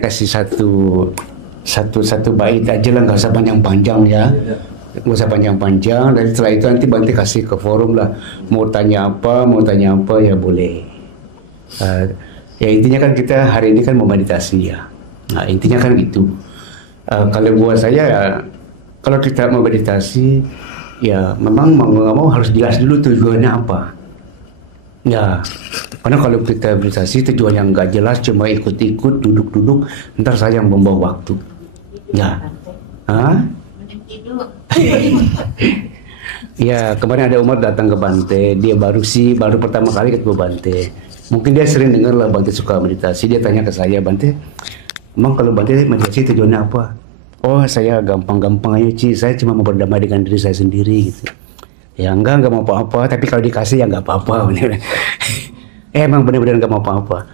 kasih satu bait aja lah, nggak usah panjang-panjang ya, nggak usah panjang-panjang. Dan setelah itu nanti Bante kasih ke forum lah, mau tanya apa ya boleh. Ya intinya kan kita hari ini kan mau meditasi ya. Nah intinya kan itu. Kalau buat saya ya, kalau kita mau meditasi ya memang mau nggak mau harus jelas dulu tujuannya apa. Ya, karena kalau kita meditasi tujuan yang nggak jelas, cuma ikut-ikut, duduk-duduk, ntar saya yang membawa waktu. Ya, ya kemarin ada umat datang ke Bante, dia baru pertama kali ketemu Bante. Mungkin dia sering dengar lah Bante suka meditasi. Dia tanya ke saya, Bante, emang kalau Bante meditasi tujuannya apa? Oh saya gampang-gampang aja Ci, saya cuma mau berdamai dengan diri saya sendiri gitu. Ya enggak mau apa-apa, tapi kalau dikasih ya enggak apa-apa. Emang benar-benar enggak mau apa-apa.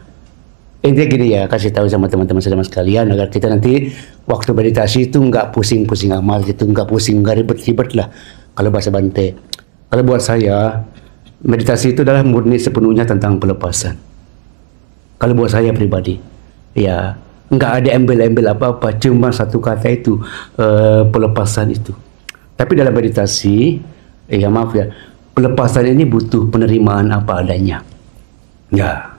Intinya gini ya, kasih tahu sama teman-teman sedang sekalian agar kita nanti waktu meditasi itu enggak pusing-pusing amat gitu, enggak pusing, enggak ribet-ribet lah. Kalau bahasa Bante. Kalau buat saya, meditasi itu adalah murni sepenuhnya tentang pelepasan. Kalau buat saya pribadi, ya enggak ada embel-embel apa-apa, cuma satu kata itu, pelepasan itu. Tapi dalam meditasi, ya maaf ya, pelepasan ini butuh penerimaan apa adanya. Ya,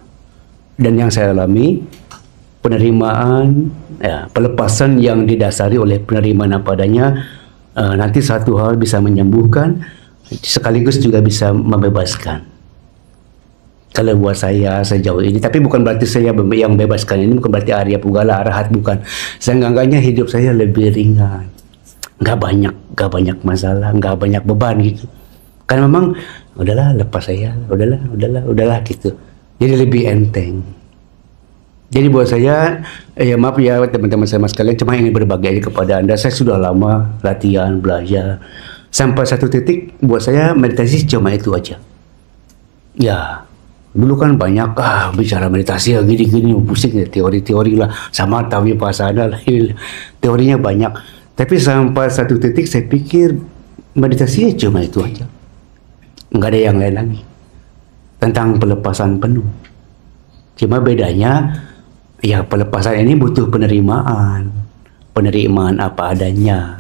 dan yang saya alami penerimaan, ya, pelepasan yang didasari oleh penerimaan apa adanya, nanti satu hal bisa menyembuhkan, sekaligus juga bisa membebaskan. Kalau buat saya sejauh ini, tapi bukan berarti saya yang bebaskan ini bukan berarti Arya Pugala, Arahat bukan. Seenggaknya hidup saya lebih ringan. Nggak banyak masalah, nggak banyak beban gitu. Karena memang udahlah lepas saya, udahlah gitu. Jadi lebih enteng. Jadi buat saya, ya maaf ya teman-teman saya sekalian, cuma ingin berbagi aja kepada Anda. Saya sudah lama latihan, belajar. Sampai satu titik buat saya meditasi cuma itu aja. Ya, dulu kan banyak bicara meditasi ya gini-gini, pusing ya teori-teori lah, sama tahu pasana lah, teorinya banyak. Tapi sampai satu titik saya pikir meditasi cuma itu aja. Nggak ada yang lain lagi. Tentang pelepasan penuh. Cuma bedanya, ya pelepasan ini butuh penerimaan. Penerimaan apa adanya.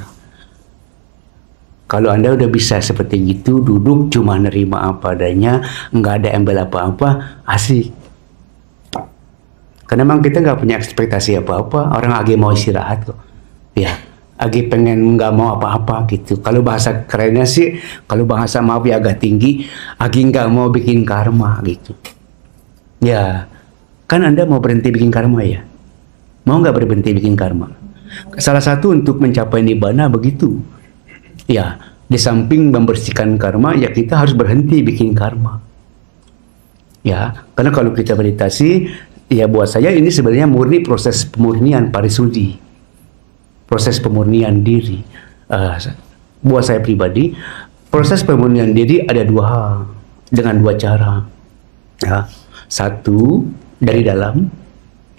Kalau Anda udah bisa seperti itu, duduk cuma nerima apa adanya, nggak ada embel apa-apa, asik. Karena memang kita nggak punya ekspektasi apa-apa. Orang lagi mau istirahat kok. Ya. Lagi pengen nggak mau apa-apa gitu. Kalau bahasa kerennya sih, kalau bahasa maaf ya agak tinggi, lagi nggak mau bikin karma gitu. Ya, kan Anda mau berhenti bikin karma ya? Mau nggak berhenti bikin karma? Salah satu untuk mencapai nibbana begitu. Ya, di samping membersihkan karma, ya kita harus berhenti bikin karma. Ya, karena kalau kita meditasi, ya buat saya ini sebenarnya murni proses pemurnian parisudi. Proses pemurnian diri. Buat saya pribadi, proses pemurnian diri ada dua hal, dengan dua cara. Ya. Satu, dari dalam.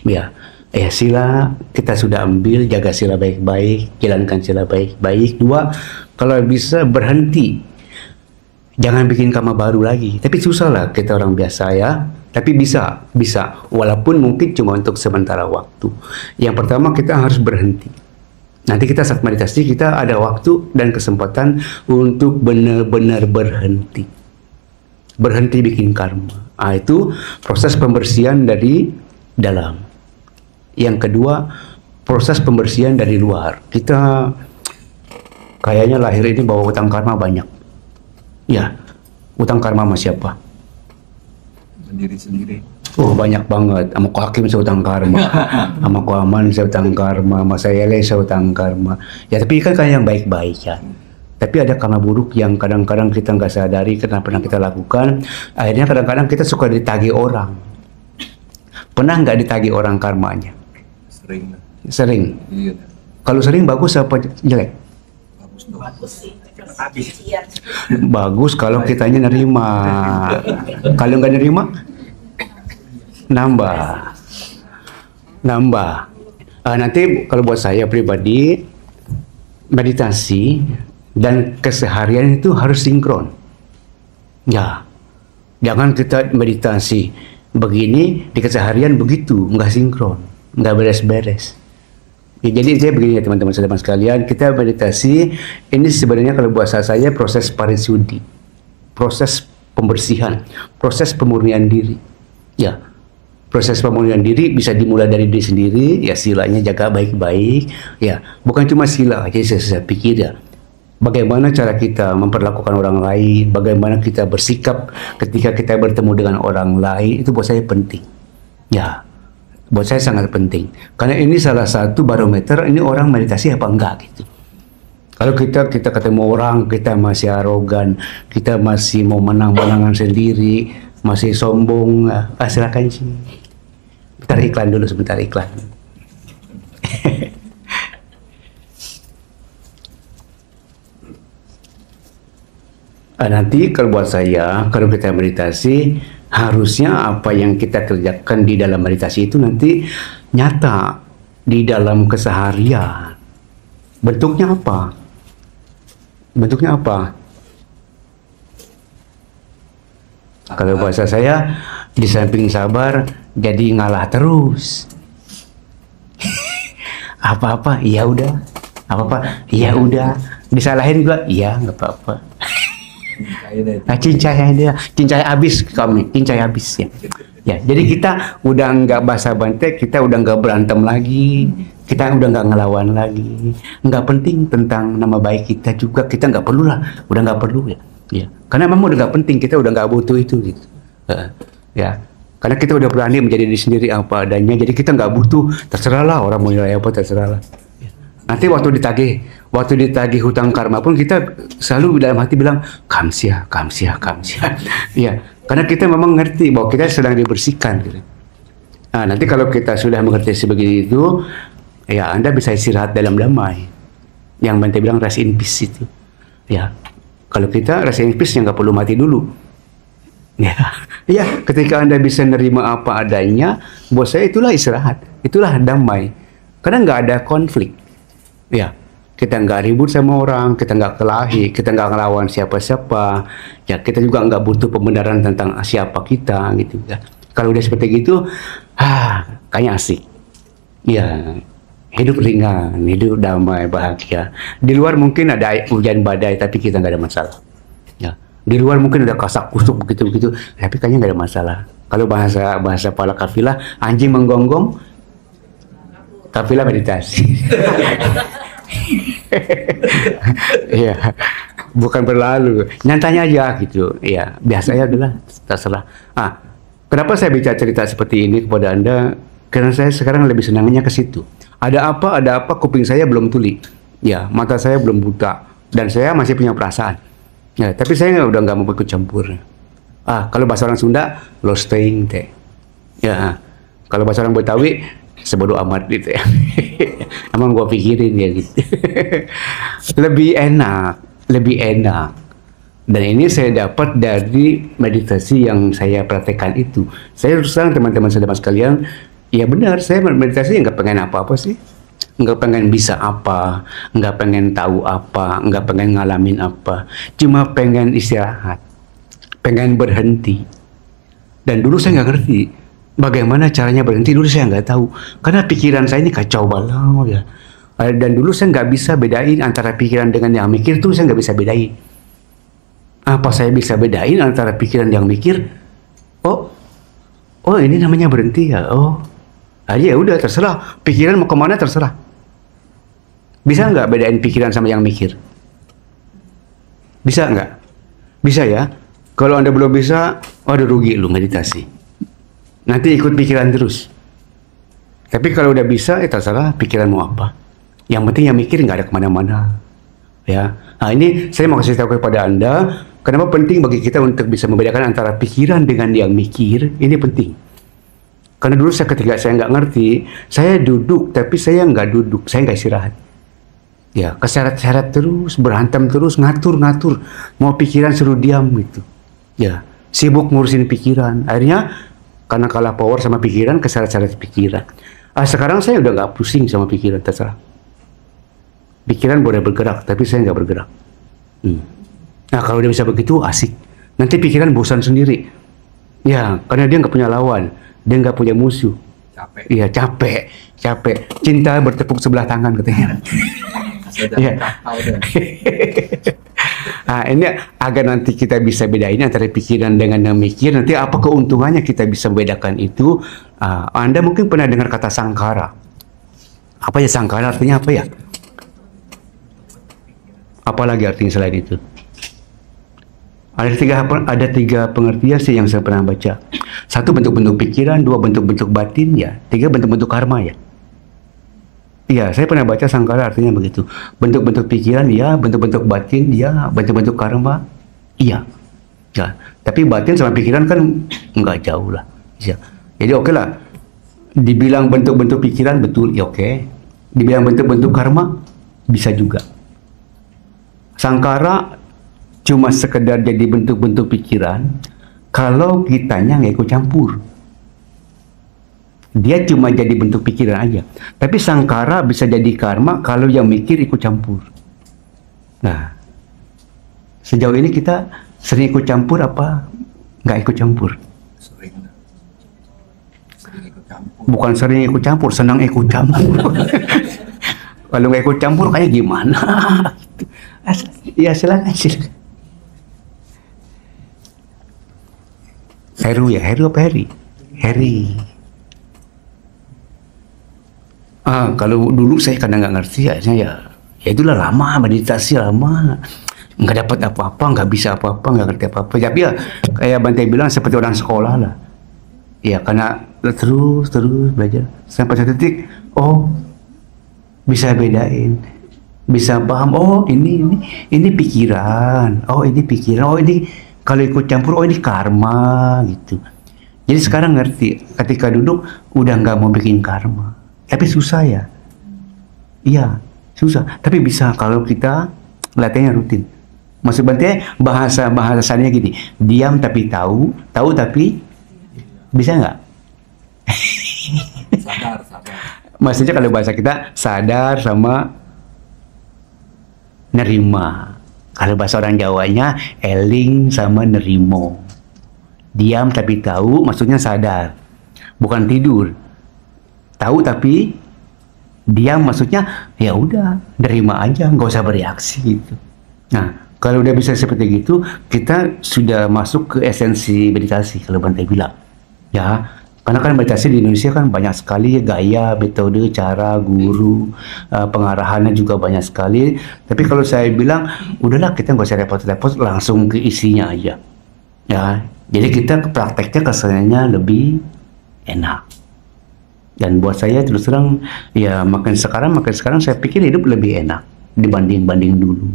Ya, sila kita sudah ambil, jaga sila baik-baik, jalankan sila baik-baik. Dua, kalau bisa berhenti. Jangan bikin karma baru lagi. Tapi susah lah kita orang biasa ya. Tapi bisa. Walaupun mungkin cuma untuk sementara waktu. Yang pertama kita harus berhenti. Nanti kita saat meditasi kita ada waktu dan kesempatan untuk benar-benar berhenti. Berhenti bikin karma. Itu proses pembersihan dari dalam. Yang kedua, proses pembersihan dari luar. Kita kayaknya lahir ini bawa utang karma banyak. Ya, utang karma sama siapa? Sendiri-sendiri. Oh banyak banget. Sama Ko Hakim saya utang karma, sama Ko Aman saya utang karma, sama saya Ele saya utang karma. Ya tapi kan yang baik-baik ya. Tapi ada karma buruk yang kadang-kadang kita nggak sadari karena pernah kita lakukan. Akhirnya kadang-kadang kita suka ditagih orang. Pernah nggak ditagih orang karmanya? Sering. Iya. Kalau sering bagus apa jelek? Bagus dong. Bagus kalau kitanya nerima. Kalau nggak nerima? Nambah. Nanti kalau buat saya pribadi, meditasi dan keseharian itu harus sinkron. Ya, jangan kita meditasi begini di keseharian begitu, nggak sinkron. nggak beres-beres. Ya, jadi saya begini ya teman-teman sekalian, kita meditasi ini sebenarnya kalau bahasa saya proses parisudi, proses pembersihan, proses pemurnian diri. Ya, proses pemurnian diri bisa dimulai dari diri sendiri, ya silanya jaga baik-baik. Ya, bukan cuma sila aja saya pikir ya. Bagaimana cara kita memperlakukan orang lain, bagaimana kita bersikap ketika kita bertemu dengan orang lain, itu buat saya penting. Ya, buat saya sangat penting. Karena ini salah satu barometer ini orang meditasi apa enggak gitu. Kalau kita ketemu orang, kita masih arogan, kita masih mau menang-menangan sendiri, masih sombong, silakan sih. Bentar iklan dulu, sebentar iklan. Nanti kalau buat saya, kalau kita meditasi, harusnya apa yang kita kerjakan di dalam meditasi itu nanti nyata di dalam keseharian. Bentuknya apa? Bentuknya apa? Kalau bahasa saya, di samping sabar, jadi ngalah terus. Apa-apa, ya udah. Apa-apa, ya udah. Disalahin juga, iya nggak apa-apa. Cincai habis kami, cincai habis ya. Ya, jadi kita udah nggak basa bante, kita udah nggak berantem lagi, kita udah nggak ngelawan lagi, nggak penting tentang nama baik kita juga, kita nggak perlu lah, udah nggak perlu ya. Ya, karena memang udah nggak penting, kita udah nggak butuh itu gitu. Ya, karena kita udah berani menjadi diri sendiri apa adanya, jadi kita nggak butuh, terserahlah orang mau nilai apa terserahlah. Nanti waktu ditagih hutang karma pun kita selalu dalam hati bilang kamsia. Ya, karena kita memang ngerti bahwa kita sedang dibersihkan gitu. Nah, nanti kalau kita sudah mengerti sebegitu itu, ya Anda bisa istirahat dalam damai. Yang Bante bilang rest in peace itu. Ya, kalau kita rest in peace, ya nggak perlu mati dulu. Ya, ya, ketika Anda bisa nerima apa adanya, buat saya itulah istirahat, itulah damai. Karena nggak ada konflik. Ya, kita nggak ribut sama orang, kita nggak kelahi, kita nggak ngelawan siapa-siapa. Ya, kita juga nggak butuh pembenaran tentang siapa kita gitu. Ya. Kalau udah seperti gitu, kayaknya asik. Ya, hidup ringan, hidup damai, bahagia. Di luar mungkin ada hujan badai, tapi kita nggak ada masalah. Ya, di luar mungkin ada kasak kusuk begitu-begitu, tapi kayaknya nggak ada masalah. Kalau bahasa para kafilah, anjing menggonggong, kafilah meditasi. Ya, bukan berlalu, nyantanya aja gitu. Ya, biasanya adalah terserah. Kenapa saya bicara cerita seperti ini kepada Anda? Karena saya sekarang lebih senangnya ke situ. Ada apa, kuping saya belum tuli. Ya, mata saya belum buta. Dan saya masih punya perasaan. Ya, tapi saya udah nggak mau ikut campur. Kalau bahasa orang Sunda, lo staying teh. Ya, kalau bahasa orang Betawi, sebodoh amat gitu ya. Emang gua pikirin ya gitu. Lebih enak. Dan ini saya dapat dari meditasi yang saya praktekkan itu. Saya terus terang teman-teman sekalian, ya benar, saya meditasi nggak pengen apa-apa sih. Nggak pengen bisa apa, nggak pengen tahu apa, nggak pengen ngalamin apa. Cuma pengen istirahat, pengen berhenti. Dan dulu saya nggak ngerti bagaimana caranya berhenti, dulu saya nggak tahu. Karena pikiran saya ini kacau balau ya. Dan dulu saya nggak bisa bedain antara pikiran dengan yang mikir, tuh saya nggak bisa bedain. Apa saya bisa bedain antara pikiran yang mikir? Oh ini namanya berhenti ya. Ya udah terserah. Pikiran mau kemana terserah. Bisa nggak bedain pikiran sama yang mikir? Bisa nggak? Bisa ya. Kalau Anda belum bisa, waduh rugi lu meditasi. Nanti ikut pikiran terus. Tapi kalau udah bisa, terserah pikiran mau apa. Yang penting yang mikir nggak ada kemana-mana. Ya. Nah ini saya mau kasih tahu kepada Anda, kenapa penting bagi kita untuk bisa membedakan antara pikiran dengan yang mikir. Ini penting. Karena dulu ketika saya nggak ngerti, saya duduk, tapi saya nggak duduk, saya nggak istirahat. Ya, keseret-seret terus, berantem terus, ngatur-ngatur. Mau pikiran suruh diam gitu. Ya, sibuk ngurusin pikiran. Akhirnya, karena kalah power sama pikiran, keseret-seret pikiran. Sekarang saya udah nggak pusing sama pikiran, terserah. Pikiran boleh bergerak, tapi saya nggak bergerak. Nah, kalau dia bisa begitu, asik. Nanti pikiran bosan sendiri. Ya, karena dia nggak punya lawan. Dia nggak punya musuh. Capek. Iya, capek. Cinta bertepuk sebelah tangan katanya. Sudah Iya. kapal deh. Nah, ini agar nanti kita bisa bedain antara pikiran dengan memikir. Nanti apa keuntungannya kita bisa membedakan itu? Anda mungkin pernah dengar kata sangkara. Apa ya sangkara? Artinya apa ya? Apalagi artinya selain itu? Ada tiga pengertian sih yang saya pernah baca. Satu bentuk-bentuk pikiran, dua bentuk-bentuk batin, ya. Tiga bentuk-bentuk karma, ya. Iya, saya pernah baca sangkara artinya begitu. Bentuk-bentuk pikiran, ya. Bentuk-bentuk batin, ya. Bentuk-bentuk karma, iya. Ya. Tapi batin sama pikiran kan nggak jauh lah. Ya. Jadi oke lah. Dibilang bentuk-bentuk pikiran betul, ya oke. Dibilang bentuk-bentuk karma bisa juga. Sangkara cuma sekedar jadi bentuk-bentuk pikiran kalau kitanya nggak ikut campur. Dia cuma jadi bentuk pikiran aja. Tapi sangkara bisa jadi karma kalau yang mikir ikut campur. Nah, sejauh ini kita sering ikut campur apa nggak ikut campur? Sering ikut campur. Bukan sering ikut campur, senang ikut campur. Kalau nggak ikut campur kayak gimana? Ya silakan. Heru ya, Heru apa Heri? Heri. Kalau dulu saya kadang nggak ngerti, ya itulah lama meditasi lama, nggak dapat apa-apa, nggak bisa apa-apa, nggak ngerti apa-apa. Tapi ya kayak Bante bilang seperti orang sekolah lah. Ya karena terus belajar sampai satu titik, oh bisa bedain, bisa paham. Oh ini pikiran, oh ini kalau ikut campur, oh ini karma gitu. Jadi sekarang ngerti, ketika duduk udah nggak mau bikin karma. Tapi susah ya. Iya, susah. Tapi bisa kalau kita latihannya rutin. Maksud Bante bahasanya gini, diam tapi tahu tapi bisa nggak? Sadar. Maksudnya kalau bahasa kita sadar sama nerima. Kalau bahasa orang Jawanya eling sama nerimo. Diam tapi tahu maksudnya sadar. Bukan tidur. Tahu tapi diam maksudnya ya udah nerima aja, nggak usah bereaksi gitu. Nah, kalau udah bisa seperti gitu, kita sudah masuk ke esensi meditasi kalau Bante bilang. Ya, karena kan meditasi di Indonesia kan banyak sekali gaya, metode, cara, guru, pengarahannya juga banyak sekali. Tapi kalau saya bilang, udahlah kita nggak usah repot-repot, langsung ke isinya aja. Ya, jadi kita prakteknya kesannya lebih enak. Dan buat saya terus terang, ya makin sekarang saya pikir hidup lebih enak dibanding dulu.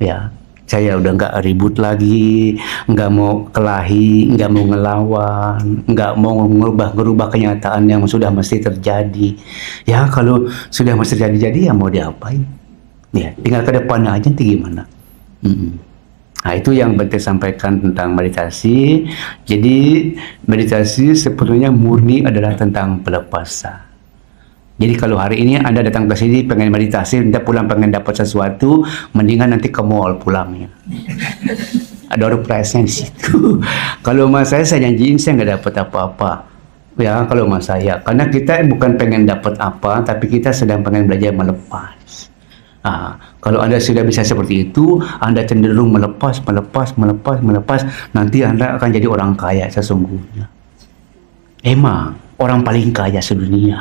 Ya. Saya udah nggak ribut lagi, nggak mau kelahi, nggak mau ngelawan, nggak mau ngerubah kenyataan yang sudah mesti terjadi. Ya kalau sudah mesti terjadi ya mau diapain? Ya tinggal ke depannya aja nanti gimana. Nah itu yang Bante sampaikan tentang meditasi. Jadi meditasi sepenuhnya murni adalah tentang pelepasan. Jadi kalau hari ini Anda datang ke sini pengen meditasi, Anda pulang pengen dapat sesuatu, mendingan nanti ke mall pulangnya. Ada door price-nya di situ. Kalau mas saya janjiin saya nggak dapat apa-apa. Ya kalau mas saya, karena kita bukan pengen dapat apa, tapi kita sedang pengen belajar melepas. Kalau Anda sudah bisa seperti itu, Anda cenderung melepas. Nanti Anda akan jadi orang kaya sesungguhnya. Emang orang paling kaya sedunia.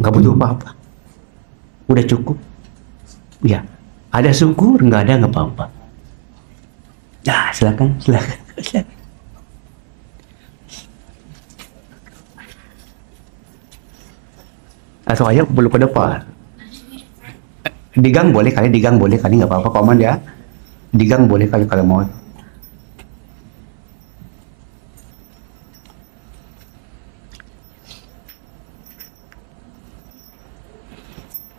Nggak butuh apa-apa, udah cukup. Ya, ada syukur, nggak ada nggak apa-apa. Nah, silakan. Atau ayo belum ke depan. Digang boleh kali nggak apa-apa, komen ya. Digang boleh kali kalau mau.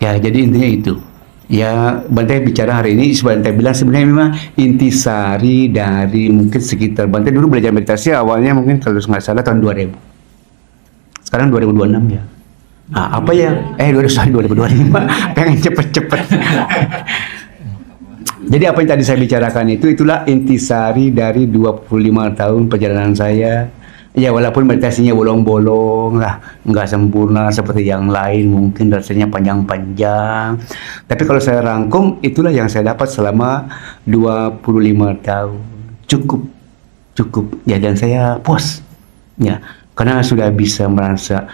Ya, jadi intinya itu. Ya, Bante bicara hari ini, Bante bilang sebenarnya memang intisari dari mungkin sekitar, Bante dulu belajar meditasi awalnya mungkin kalau nggak salah tahun 2000. Sekarang 2026 ya. Apa ya? 2025. Pengen cepet-cepet. Jadi apa yang tadi saya bicarakan itulah intisari dari 25 tahun perjalanan saya Ya walaupun meditasinya bolong-bolong lah, nggak sempurna seperti yang lain, mungkin rasanya panjang-panjang. Tapi kalau saya rangkum, itulah yang saya dapat selama 25 tahun. Cukup, cukup. Ya dan saya puas. Ya, karena sudah bisa merasa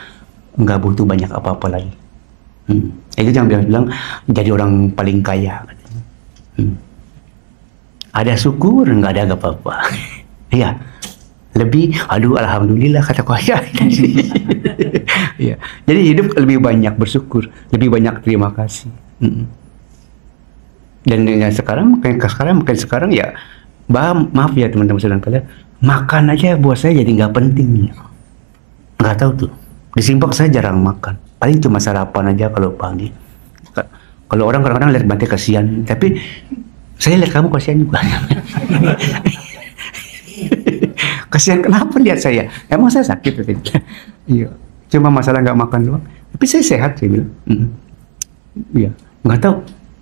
nggak butuh banyak apa-apa lagi. Itu yang bilang jadi orang paling kaya. Ada syukur, nggak ada nggak apa-apa. Iya. Lebih, aduh alhamdulillah kata kaya. Ya. Jadi hidup lebih banyak bersyukur, lebih banyak terima kasih. Dan ya, sekarang sekarang ya, maaf ya teman-teman saudara kalian, makan aja buat saya jadi nggak penting. Nggak tahu tuh. Di Simpak saya jarang makan, paling cuma sarapan aja kalau pagi. Kalau orang kadang-kadang lihat Bante kasihan, tapi saya lihat kamu kasihan juga. Kasihan kenapa lihat saya? Emang saya sakit? Iya, cuma masalah nggak makan doang. Tapi saya sehat, saya bilang. Iya, nggak tahu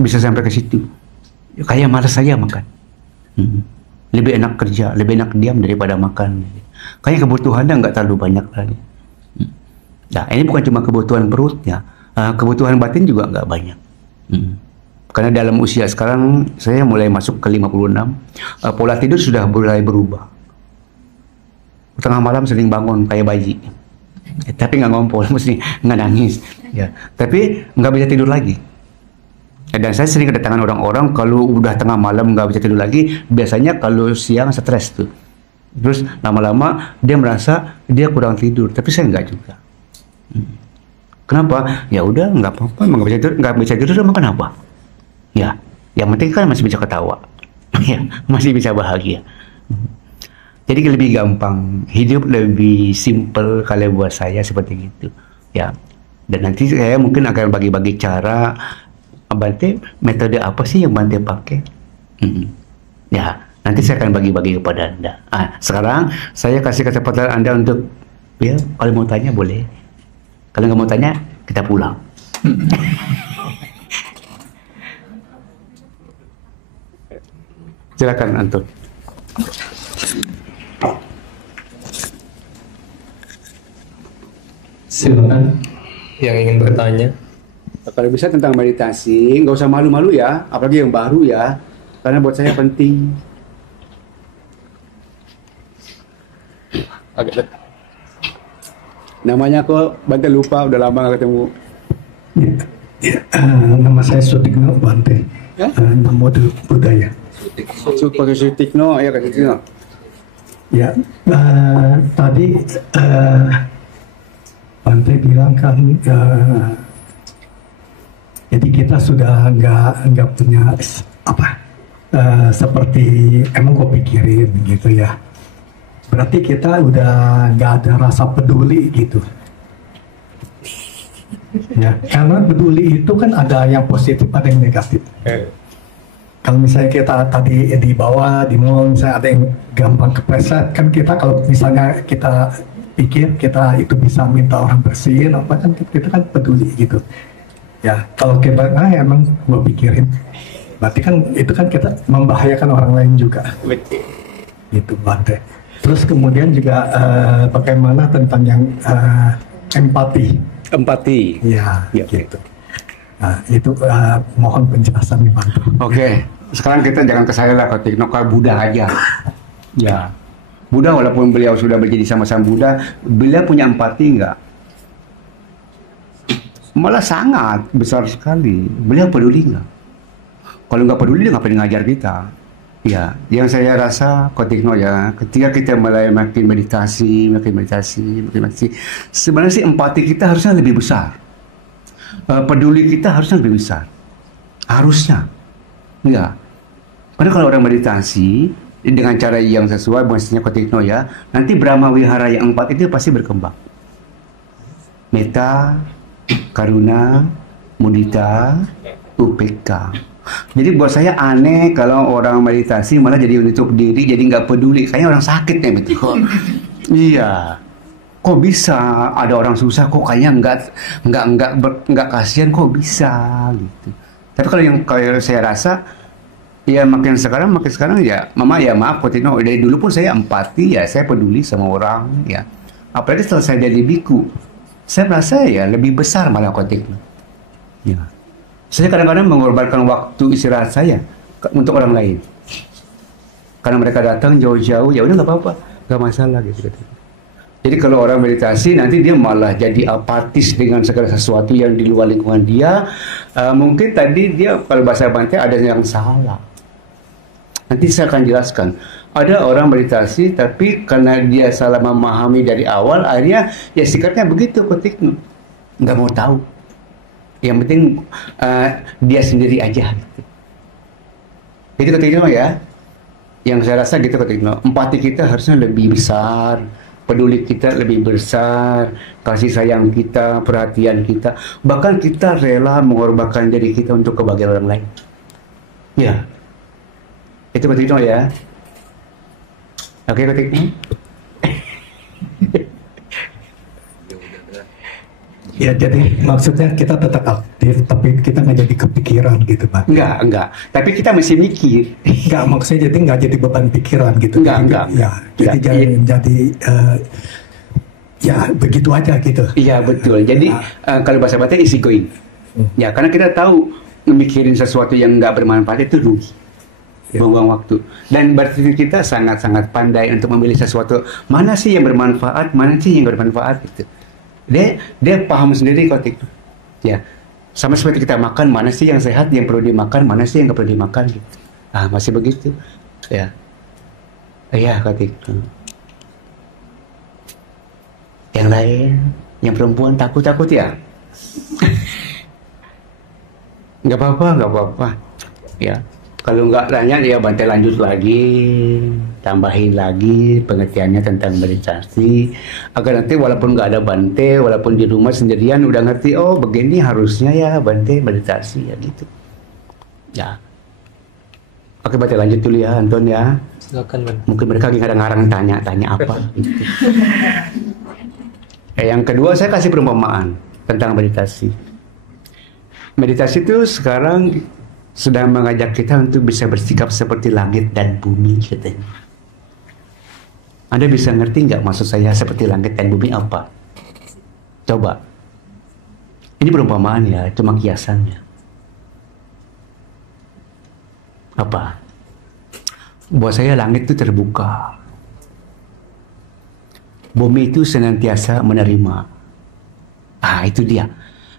bisa sampai ke situ. Kayak malas saya makan. Lebih enak kerja, lebih enak diam daripada makan. Kayak kebutuhannya nggak terlalu banyak lagi. Nah, ini bukan cuma kebutuhan perutnya, kebutuhan batin juga nggak banyak. Karena dalam usia sekarang saya mulai masuk ke 56, pola tidur sudah mulai berubah. Tengah malam sering bangun kayak bayi, tapi nggak ngompol, mesti nggak nangis, ya. Tapi nggak bisa tidur lagi. Dan saya sering kedatangan orang-orang kalau udah tengah malam nggak bisa tidur lagi. Biasanya kalau siang stres tuh, terus lama-lama dia merasa dia kurang tidur, tapi saya nggak juga. Kenapa? Ya udah nggak apa-apa, nggak bisa tidur, makan apa? Ya, yang penting kan masih bisa ketawa, ya, masih bisa bahagia. Jadi lebih gampang, hidup lebih simple kalau buat saya seperti itu, ya. Dan nanti saya mungkin akan bagi-bagi cara, Bante, metode apa sih yang Bante pakai? Ya, nanti saya akan bagi-bagi kepada Anda. Sekarang saya kasih kesempatan Anda untuk, ya, kalau mau tanya boleh. Kalau nggak mau tanya, kita pulang. Silakan Anton. Silakan yang ingin bertanya. Kalau bisa tentang meditasi, nggak usah malu-malu ya, apalagi yang baru ya, karena buat saya penting. Agak Namanya kok Bante lupa, udah lama nggak ketemu. Nama saya Sutikno Bante. Ya? Namo Buddhaya. Sutikno, ya Kak Sutikno. Ya, tadi Bante bilang kan, jadi kita sudah nggak punya apa, seperti emang kok pikirin gitu ya. Berarti kita udah nggak ada rasa peduli gitu. Ya, karena peduli itu kan ada yang positif, ada yang negatif. Kalau misalnya kita tadi di bawah, di mall, misalnya ada yang gampang kepleset, kan kita kalau misalnya kita pikir kita itu bisa minta orang bersihin, apa kan kita kan peduli gitu. Ya, kalau kita emang gue pikirin, berarti kan itu kan kita membahayakan orang lain juga. Gitu Bante. Terus kemudian juga bagaimana tentang yang empati. Empati. Ya, Ya. gitu. Nah, itu mohon penjelasan nih Bante. Oke, sekarang kita jangan ke saya lah, ke Tikno, ke Buddha aja. Ya, Buddha walaupun beliau sudah menjadi sama-sama Buddha, beliau punya empati enggak? Malah sangat besar sekali. Beliau peduli nggak? Kalau nggak peduli, dia ngapain ngajar kita? Ya, yang saya rasa, Kotikno ya, ketika kita mulai makin meditasi, sebenarnya sih empati kita harusnya lebih besar. Peduli kita harusnya lebih besar. Harusnya. Ya. Karena kalau orang meditasi, dengan cara yang sesuai, maksudnya Kotikno ya, nanti Brahma Wihara yang 4 itu pasti berkembang. Metta, Karuna, Mudita, Upeka. Jadi buat saya aneh kalau orang meditasi malah jadi menutup diri, jadi nggak peduli. Kayaknya orang sakit ya betul. Iya. Kok bisa ada orang susah kok kayaknya nggak kasihan, kok bisa gitu. Tapi kalau saya rasa ya makin sekarang ya, Mama ya maaf Kotino, dari dulu pun saya empati ya, saya peduli sama orang ya. apalagi setelah saya jadi biku, saya merasa ya lebih besar malah konteknya. Ya. Saya kadang-kadang mengorbankan waktu istirahat saya untuk orang lain. Karena mereka datang jauh-jauh, ya udah nggak apa-apa, nggak masalah gitu. Jadi kalau orang meditasi nanti dia malah jadi apatis dengan segala sesuatu yang di luar lingkungan dia. Mungkin tadi dia kalau bahasa Bante ada yang salah. Nanti saya akan jelaskan. Ada orang meditasi tapi karena dia salah memahami dari awal, akhirnya ya sikapnya begitu ketik nggak mau tahu. Yang penting dia sendiri aja. Jadi ketika ya, yang saya rasa gitu ketika empati kita harusnya lebih besar, peduli kita lebih besar, kasih sayang kita, perhatian kita, bahkan kita rela mengorbankan diri kita untuk kebahagiaan orang lain. Ya, itu ketika ya. Oke ketika. Ya, jadi maksudnya kita tetap aktif, tapi kita nggak jadi kepikiran gitu, Pak. Enggak. Tapi kita masih mikir. Enggak, maksudnya jadi nggak jadi beban pikiran gitu. Enggak. Ya, jadi jangan jadi ya begitu aja gitu. Iya betul. Jadi kalau bahasa Bante easy going. Ya, karena kita tahu memikirin sesuatu yang nggak bermanfaat itu rugi. Buang waktu. Dan berarti kita sangat-sangat pandai untuk memilih sesuatu mana sih yang bermanfaat, mana sih yang bermanfaat gitu. Dia paham sendiri kok itu. Ya, sama seperti kita makan, mana sih yang sehat, yang perlu dimakan, mana sih yang nggak perlu dimakan gitu. Masih begitu. Ya, iya kok itu. Yang lain, yang perempuan takut ya. Nggak apa-apa. Ya, kalau nggak tanya ya Bante lanjut lagi, tambahin lagi pengertiannya tentang meditasi, agar nanti walaupun nggak ada Bante, walaupun di rumah sendirian udah ngerti, oh begini harusnya ya Bante meditasi ya gitu. Ya, oke Bante lanjut dulu ya Anton ya. Silakan Bante. Mungkin mereka lagi kadang-kadang tanya apa. Gitu. Yang kedua saya kasih perumpamaan tentang meditasi. Meditasi itu sekarang sedang mengajak kita untuk bisa bersikap seperti langit dan bumi katanya. Anda bisa ngerti nggak maksud saya seperti langit dan bumi apa? Coba. Ini perumpamaan ya, cuma kiasannya. Apa? Buat saya langit itu terbuka. Bumi itu senantiasa menerima. Itu dia.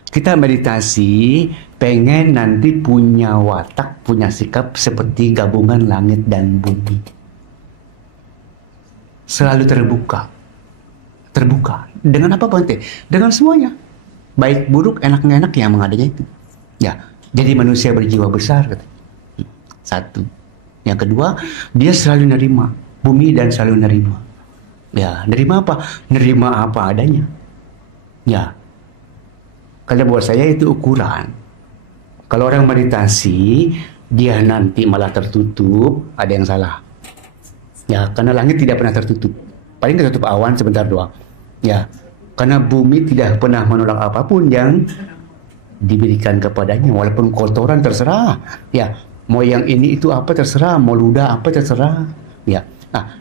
Kita meditasi, pengen nanti punya watak, punya sikap seperti gabungan langit dan bumi. Selalu terbuka. Terbuka. Dengan apa Bante? Dengan semuanya. Baik buruk, enak nggak enak yang mengadanya itu. Ya, jadi manusia berjiwa besar. Satu. Yang kedua, dia selalu nerima. Bumi dan selalu nerima. Ya, nerima apa? Nerima apa adanya. Ya. Kalau buat saya itu ukuran. Kalau orang meditasi, dia nanti malah tertutup, ada yang salah. Ya, karena langit tidak pernah tertutup. Paling tertutup awan sebentar doang. Ya, karena bumi tidak pernah menolak apapun yang diberikan kepadanya, walaupun kotoran terserah. Ya, mau yang ini itu apa terserah, mau ludah apa terserah. Ya.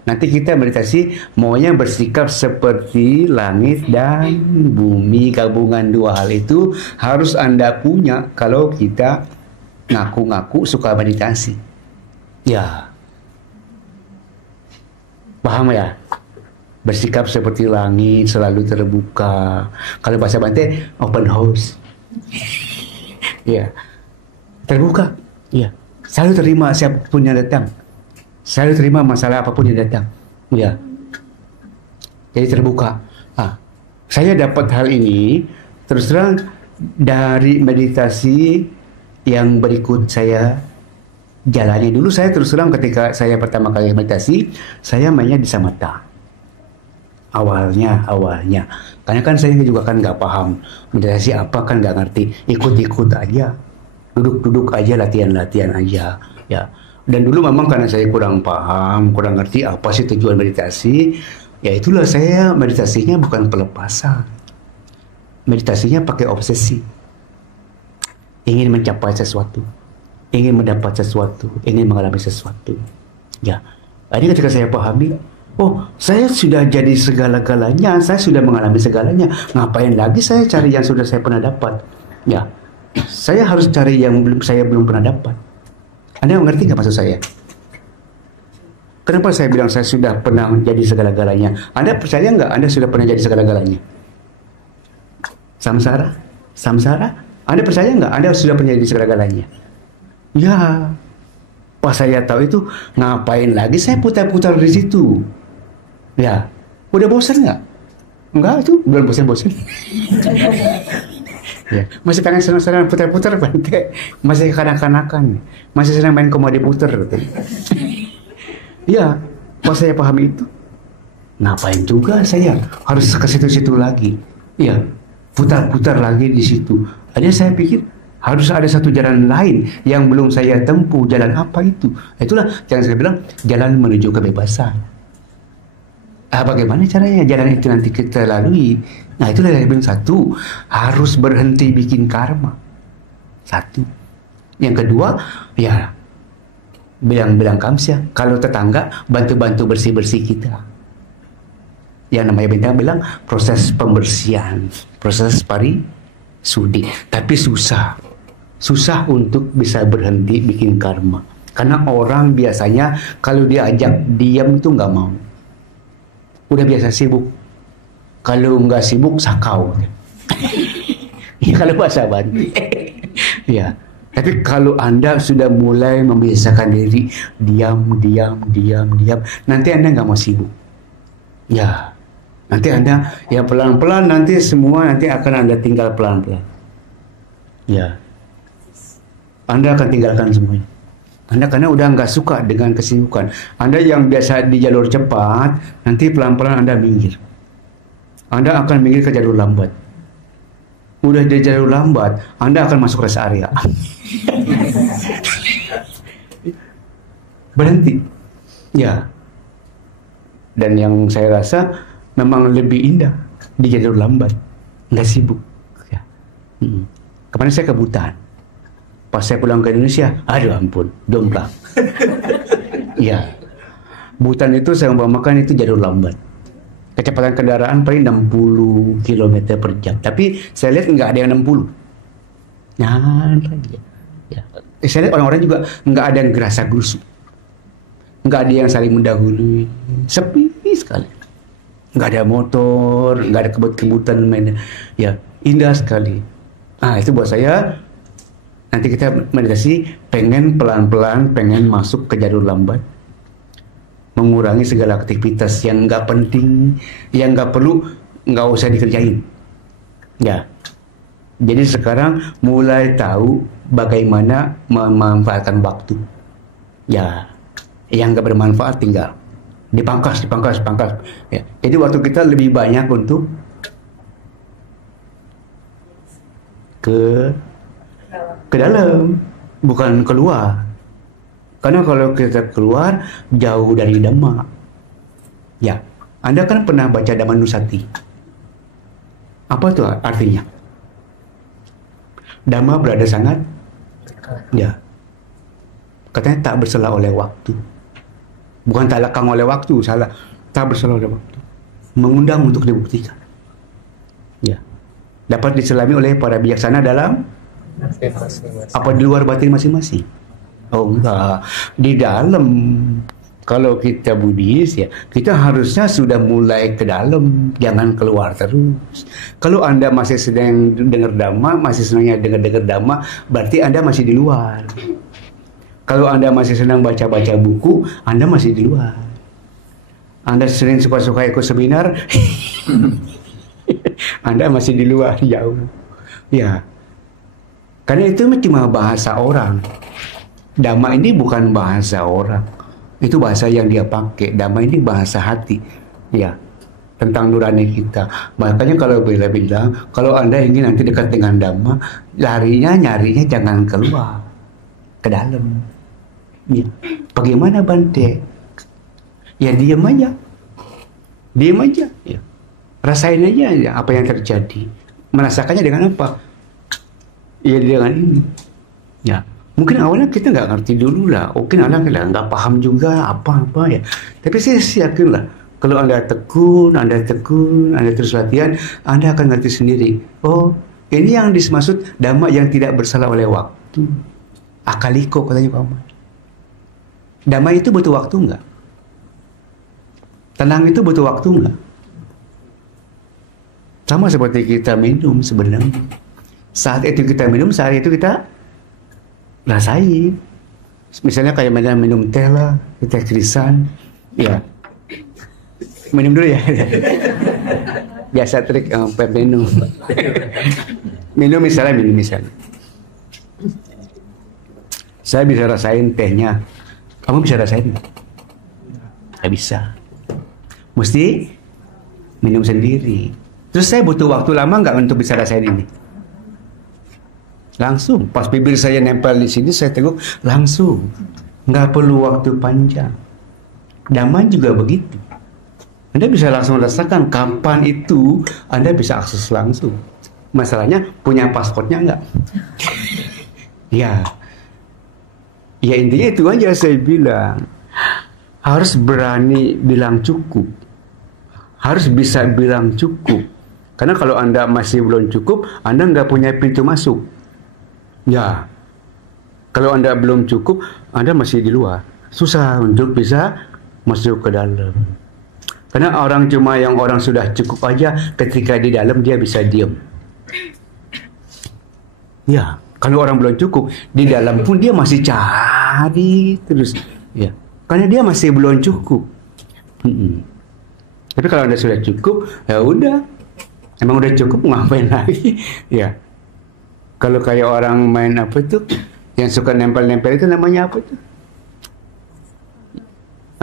Nanti kita meditasi maunya bersikap seperti langit dan bumi, gabungan dua hal itu harus Anda punya kalau kita ngaku-ngaku suka meditasi. Ya, paham ya? Bersikap seperti langit, selalu terbuka. Kalau bahasa Bante, open house. Ya, terbuka. Ya, selalu terima siapapun yang datang. Selalu terima masalah apapun yang datang. Ya. Jadi terbuka. Saya dapat hal ini terus terang dari meditasi yang berikut saya jalani. Dulu saya terus terang ketika saya pertama kali meditasi, saya mainnya di samatha. Awalnya. Karena kan saya juga kan nggak paham meditasi apa, kan nggak ngerti. Ikut-ikut aja. Duduk-duduk aja, latihan-latihan aja. Ya. Dan dulu memang karena saya kurang paham, kurang ngerti apa sih tujuan meditasi, ya itulah saya meditasinya bukan pelepasan. Meditasinya pakai obsesi. Ingin mencapai sesuatu, ingin mendapat sesuatu, ingin mengalami sesuatu. Ya, ini ketika saya pahami, Oh, saya sudah jadi segala-galanya, saya sudah mengalami segalanya. Ngapain lagi saya cari yang sudah saya pernah dapat? Ya, saya harus cari yang saya belum pernah dapat. Anda mengerti nggak maksud saya? Kenapa saya bilang saya sudah pernah menjadi segala-galanya? Anda percaya nggak Anda sudah pernah jadi segala-galanya? Samsara? Samsara? Anda percaya nggak Anda sudah pernah jadi segala-galanya? Ya, pas saya tahu itu, ngapain lagi saya putar-putar di situ? Ya, udah bosan nggak? Enggak, itu belum bosan-bosan. Ya, masih pengen senang-senang putar-putar Bante, masih kanak-kanakan, masih senang main komedi putar. Ya, pas saya pahami itu, ngapain juga saya harus ke situ-situ lagi? Ya, putar-putar lagi di situ. Akhirnya saya pikir harus ada satu jalan lain yang belum saya tempuh. Jalan apa itu? Itulah yang saya bilang jalan menuju kebebasan. Bagaimana caranya jalan itu nanti kita lalui? Nah, itulah yang bilang, satu, harus berhenti bikin karma. Satu. Yang kedua, ya bilang-bilang kamsya. Kalau tetangga, bantu-bantu bersih-bersih kita. Yang namanya bintang bilang proses pembersihan, proses parisudi. Tapi susah. Susah untuk bisa berhenti bikin karma. Karena orang biasanya kalau diajak diam itu nggak mau. Udah biasa sibuk. Kalau nggak sibuk sakau. Ya, kalau bahasa Bante. Ya. Tapi kalau Anda sudah mulai membiasakan diri diam, nanti Anda nggak mau sibuk. Ya. Nanti Anda ya pelan-pelan nanti semua nanti akan Anda tinggal pelan-pelan. Ya. Anda akan tinggalkan semuanya. Anda karena udah nggak suka dengan kesibukan. Anda yang biasa di jalur cepat, nanti pelan-pelan Anda minggir. Anda akan minggir ke jalur lambat. Udah di jalur lambat, Anda akan masuk rest area. Berhenti. Ya. Dan yang saya rasa memang lebih indah di jalur lambat, nggak sibuk. Ya. Kemarin saya ke Butan. Pas saya pulang ke Indonesia, aduh ampun, jomplang. Ya, Butan itu saya umpamakan itu jalur lambat. Kecepatan kendaraan paling 60 km per jam. Tapi saya lihat nggak ada yang 60. Nyantai aja. Ya. Saya lihat orang-orang juga nggak ada yang gerasa gerusuk. Nggak ada yang saling mendahului. Sepi sekali. Nggak ada motor, nggak ada kebut-kebutan mainnya. Ya, indah sekali. Nah, itu buat saya. Nanti kita meditasi pengen pelan-pelan, pengen masuk ke jalur lambat. Mengurangi segala aktivitas yang nggak penting, yang nggak perlu, nggak usah dikerjain. Ya. Jadi sekarang mulai tahu bagaimana memanfaatkan waktu. Ya. Yang nggak bermanfaat tinggal dipangkas. Ya. Jadi waktu kita lebih banyak untuk ke dalam, bukan keluar. Karena kalau kita keluar jauh dari Dhamma. Ya, Anda kan pernah baca Dhamma Nusati. Apa itu artinya? Dhamma berada sangat, ya. Katanya tak bersela oleh waktu. Bukan tak lekang oleh waktu, salah. Tak bersela oleh waktu. Mengundang untuk dibuktikan. Ya. Dapat diselami oleh para bijaksana dalam apa di luar batin masing-masing? Oh enggak, di dalam. Kalau kita Buddhis ya, kita harusnya sudah mulai ke dalam, jangan keluar terus. Kalau Anda masih sedang dengar Dhamma, masih senangnya dengar Dhamma, berarti Anda masih di luar. Kalau Anda masih senang baca-baca buku, Anda masih di luar. Anda sering suka-suka ikut seminar, Anda masih di luar jauh. Ya. Karena itu cuma bahasa orang. Dhamma ini bukan bahasa orang. Itu bahasa yang dia pakai. Dhamma ini bahasa hati. Ya. Tentang nurani kita. Makanya kalau Bela bilang, kalau Anda ingin nanti dekat dengan Dhamma, nyarinya jangan keluar. Ke dalam. Ya. Bagaimana Bante? Ya diam aja. Diam aja. Ya. Rasain aja apa yang terjadi. Merasakannya dengan apa? Ya dengan ini. Ya, mungkin awalnya kita nggak ngerti dulu lah. Mungkin anak nggak paham juga apa-apa ya. Tapi saya yakin lah, Kalau Anda Anda terus latihan, Anda akan ngerti sendiri. Oh, ini yang dimaksud dhamma yang tidak bersalah oleh waktu. Akaliko katanya Pak Ahmad. Dhamma itu butuh waktu enggak? Tenang itu butuh waktu enggak? Sama seperti kita minum sebenarnya. Saat itu kita minum, saat itu kita rasain. Misalnya kayak minum teh lah, teh krisan, ya. Minum dulu ya. Biasa trik minum. minum misalnya. Saya bisa rasain tehnya. Kamu bisa rasain? Nggak bisa. Mesti minum sendiri. Terus saya butuh waktu lama nggak untuk bisa rasain ini? Langsung. Pas bibir saya nempel di sini, saya tengok langsung. Nggak perlu waktu panjang. Dhamma juga begitu. Anda bisa langsung rasakan kapan itu Anda bisa akses langsung. Masalahnya punya pasportnya nggak? Ya. Ya intinya itu aja saya bilang. Harus berani bilang cukup. Harus bisa bilang cukup. Karena kalau Anda masih belum cukup, Anda nggak punya pintu masuk. Ya. Kalau Anda belum cukup, Anda masih di luar. Susah untuk bisa masuk ke dalam. Karena orang sudah cukup aja ketika di dalam dia bisa diam. Ya, kalau orang belum cukup, di dalam pun dia masih cari terus. Ya, karena dia masih belum cukup. Tapi kalau Anda sudah cukup, ya udah. Emang udah cukup ngapain lagi? Ya. Kalau kayak orang main apa tuh, yang suka nempel-nempel itu namanya apa tuh?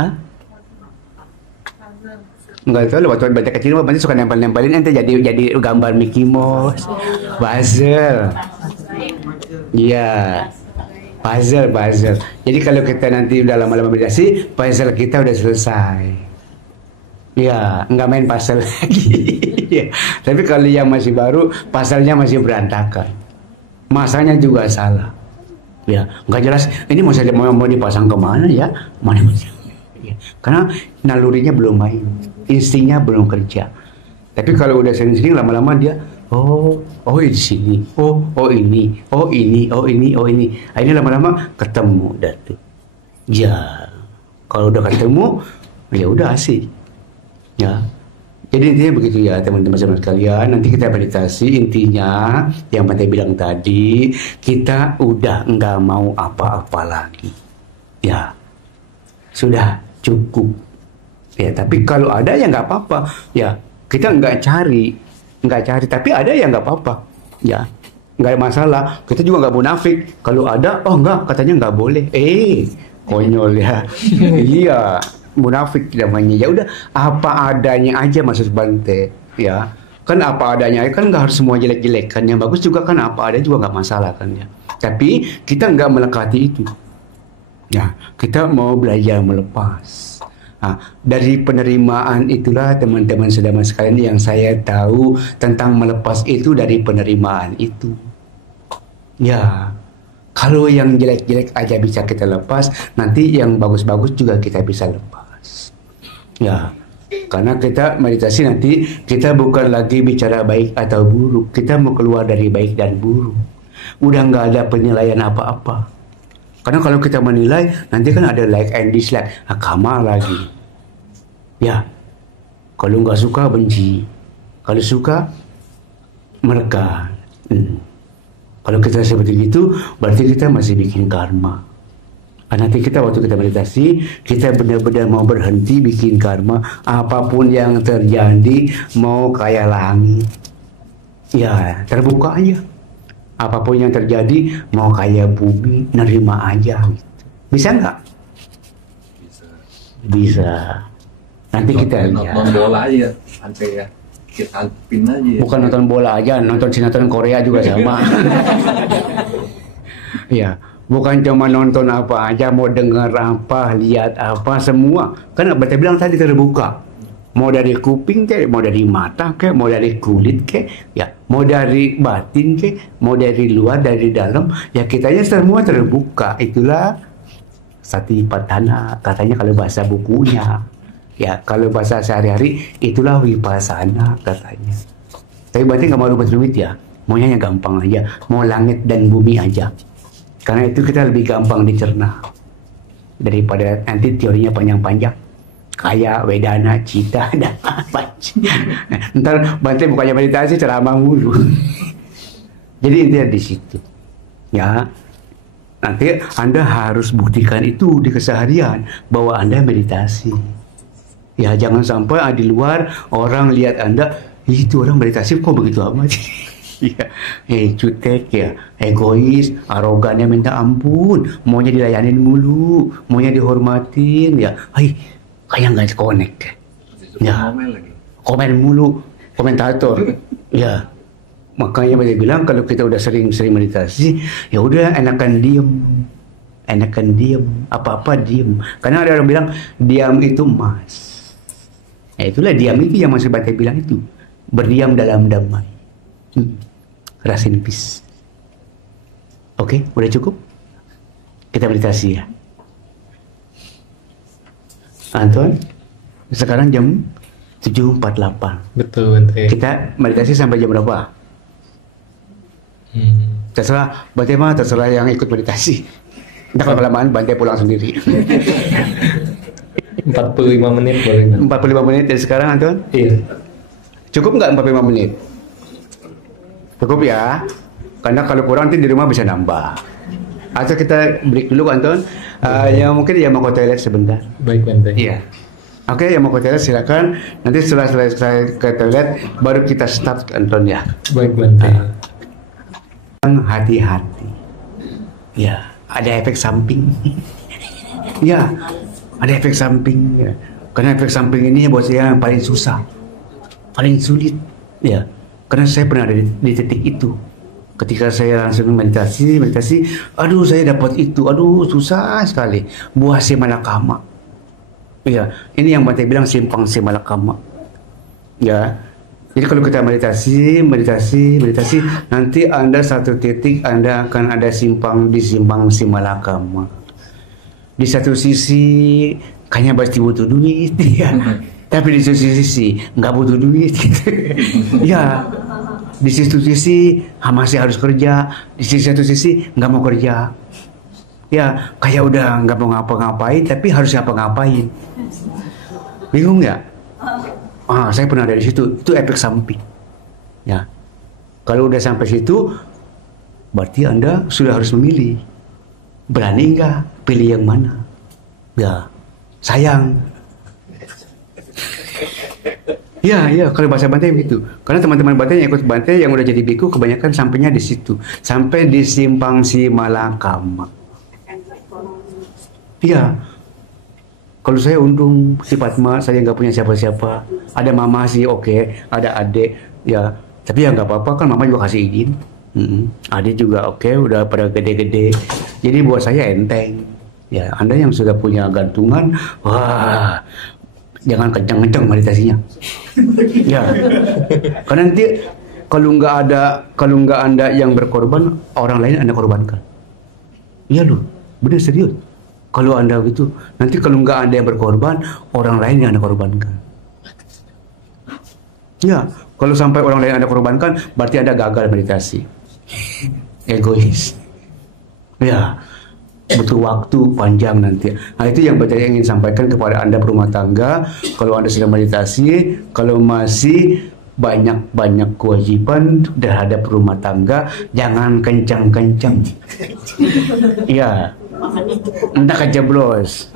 Hah? Enggak tahu, waktu baca kecil mah suka nempel-nempelin ente jadi gambar Mickey Mouse, puzzle. Iya. Puzzle. Jadi kalau kita nanti udah lama-lama meditasi, puzzle kita udah selesai. Ya, nggak main puzzle lagi. Ya. Tapi kalau yang masih baru, puzzle-nya masih berantakan. Masanya juga salah. Ya, nggak jelas. Ini mau dipasang kemana ya? Mana? Ya. Karena nalurinya belum main. Instingnya belum kerja. Tapi kalau udah sering-sering lama-lama dia oh di sini, oh ini. Akhirnya lama-lama ketemu dah tuh. Ya, kalau udah ketemu ya udah asik. Ya. Jadi intinya begitu ya teman-teman sekalian. Nanti kita meditasi, intinya yang Bante bilang tadi, kita udah nggak mau apa-apa lagi. Ya, sudah cukup. Ya, tapi kalau ada ya nggak apa-apa. Ya, kita nggak cari. Tapi ada ya nggak apa-apa. Ya, nggak ada masalah. Kita juga nggak munafik. Kalau ada, oh nggak, katanya nggak boleh. Konyol ya. Iya, munafik namanya. Ya udah, apa adanya aja maksud Bante. Ya, kan apa adanya. Kan nggak harus semua jelek-jelek. Kan yang bagus juga kan apa ada juga nggak masalah kan ya. Tapi kita nggak melekati itu. Ya, kita mau belajar melepas. Nah, dari penerimaan itulah teman-teman saudara sekalian yang saya tahu tentang melepas itu dari penerimaan itu. Ya, kalau yang jelek-jelek aja bisa kita lepas, nanti yang bagus-bagus juga kita bisa lepas. Ya, karena kita meditasi nanti kita bukan lagi bicara baik atau buruk, kita mau keluar dari baik dan buruk. Udah nggak ada penilaian apa-apa. Karena kalau kita menilai, nanti kan ada like and dislike. Kama lagi. Ya, kalau nggak suka, benci. Kalau suka, mereka. Kalau kita seperti itu, berarti kita masih bikin karma. Nanti kita waktu kita meditasi, kita benar-benar mau berhenti bikin karma. Apapun yang terjadi, mau kayak langit. Ya, terbuka aja. Apapun yang terjadi, mau kayak bumi, nerima aja. Bisa nggak? Bisa. Nanti kita lihat. Nonton bola aja, sampai ya kita hadapin aja. Bukan nonton bola aja, nonton sinetron Korea juga sama. Ya, bukan cuma nonton apa aja, mau dengar apa, lihat apa, semua. Kan Bante bilang tadi terbuka. Mau dari kuping ke, mau dari mata ke, mau dari kulit ke, ya, mau dari batin ke, mau dari luar, dari dalam, ya kitanya semua terbuka. Itulah Satipatthana, katanya kalau bahasa bukunya. Ya, kalau bahasa sehari-hari itulah vipassana katanya. Tapi berarti nggak mau ribet-ribet ya. Maunya yang gampang aja. Mau langit dan bumi aja. Karena itu kita lebih gampang dicerna daripada nanti teorinya panjang-panjang. Kayak Wedana, Cita, dan apa. Ntar Bante bukannya meditasi ceramah mulu. Jadi intinya di situ. Ya, nanti Anda harus buktikan itu di keseharian bahwa Anda meditasi. Ya, jangan sampai di luar orang lihat Anda, itu orang meditasi kok begitu amat. Ya, cutek ya, egois, arogannya minta ampun, maunya dilayanin mulu, maunya dihormatin ya. Kayak nggak connect. Ya, Ngomel lagi. komen mulu, komentator. Ya, makanya saya bilang kalau kita udah sering-sering meditasi, ya udah enakan diem, apa-apa diem. Karena ada orang bilang diam itu emas. Nah, itulah diam itu yang Mas Bante bilang itu, berdiam dalam damai. Rest in peace. Oke, udah cukup? Kita meditasi ya. Anton, sekarang jam 7.48. Betul, Bante. Kita meditasi sampai jam berapa? Terserah, Bante mah terserah yang ikut meditasi. Entah kalau kelamaan Bante pulang sendiri. 45 menit boleh, Bante. 45 menit dari sekarang, Anton? Iya. Cukup nggak 45 menit? Cukup ya? Karena kalau kurang nanti di rumah bisa nambah. Atau kita break dulu, Anton. Yang mungkin yang mau ke toilet sebentar. Baik, Bante. Iya. Oke, yang mau ke toilet silakan. Nanti setelah selesai ke toilet baru kita start, Anton ya. Baik, Bante. Hati-hati. Ya, ada efek samping. Ya, ada efek samping. Ya. Karena efek samping ini buat saya yang paling susah, paling sulit. Ya, karena saya pernah ada di titik itu. Ketika saya langsung meditasi, aduh saya dapat itu, aduh susah sekali. Buah simalakama. Ya, ini yang Bante bilang simpang simalakama. Ya, jadi kalau kita meditasi, nanti Anda satu titik Anda akan ada di simpang simalakama. Di satu sisi kayaknya pasti butuh duit, ya. Tapi di satu sisi nggak butuh duit, gitu. Ya. Di sisi masih harus kerja, di satu sisi nggak mau kerja. Ya, kayak udah nggak mau ngapa-ngapain, tapi harus ngapa-ngapain. Bingung nggak? Saya pernah dari situ. Itu efek samping. Ya, kalau udah sampai situ, berarti Anda sudah harus memilih. Berani nggak? Pilih yang mana? Ya, sayang. Ya, kalau bahasa Bante begitu. Karena teman-teman Bante yang ikut Bante yang udah jadi biku kebanyakan sampainya di situ, sampai di simpang simalakama. Ya, kalau saya untung si Padma, saya nggak punya siapa-siapa. Ada mama sih oke, ada adik, ya. Tapi ya nggak apa-apa kan, mama juga kasih izin. Adik juga oke, udah pada gede-gede. Jadi buat saya enteng. Ya, Anda yang sudah punya gantungan, wah. Jangan kencang-kencang meditasinya. Ya, karena nanti kalau nggak Anda yang berkorban, orang lain Anda korbankan. Iya loh, benar serius. Kalau Anda gitu, nanti kalau nggak Anda yang berkorban, orang lain yang Anda korbankan. Ya, kalau sampai orang lain Anda korbankan, berarti Anda gagal meditasi. Egois. Ya. Butuh waktu panjang nanti. Nah, itu yang Bante ingin sampaikan kepada Anda berumah tangga. Kalau Anda sedang meditasi, kalau masih banyak kewajiban terhadap rumah tangga, jangan kencang-kencang. Iya. Entah kejeblos.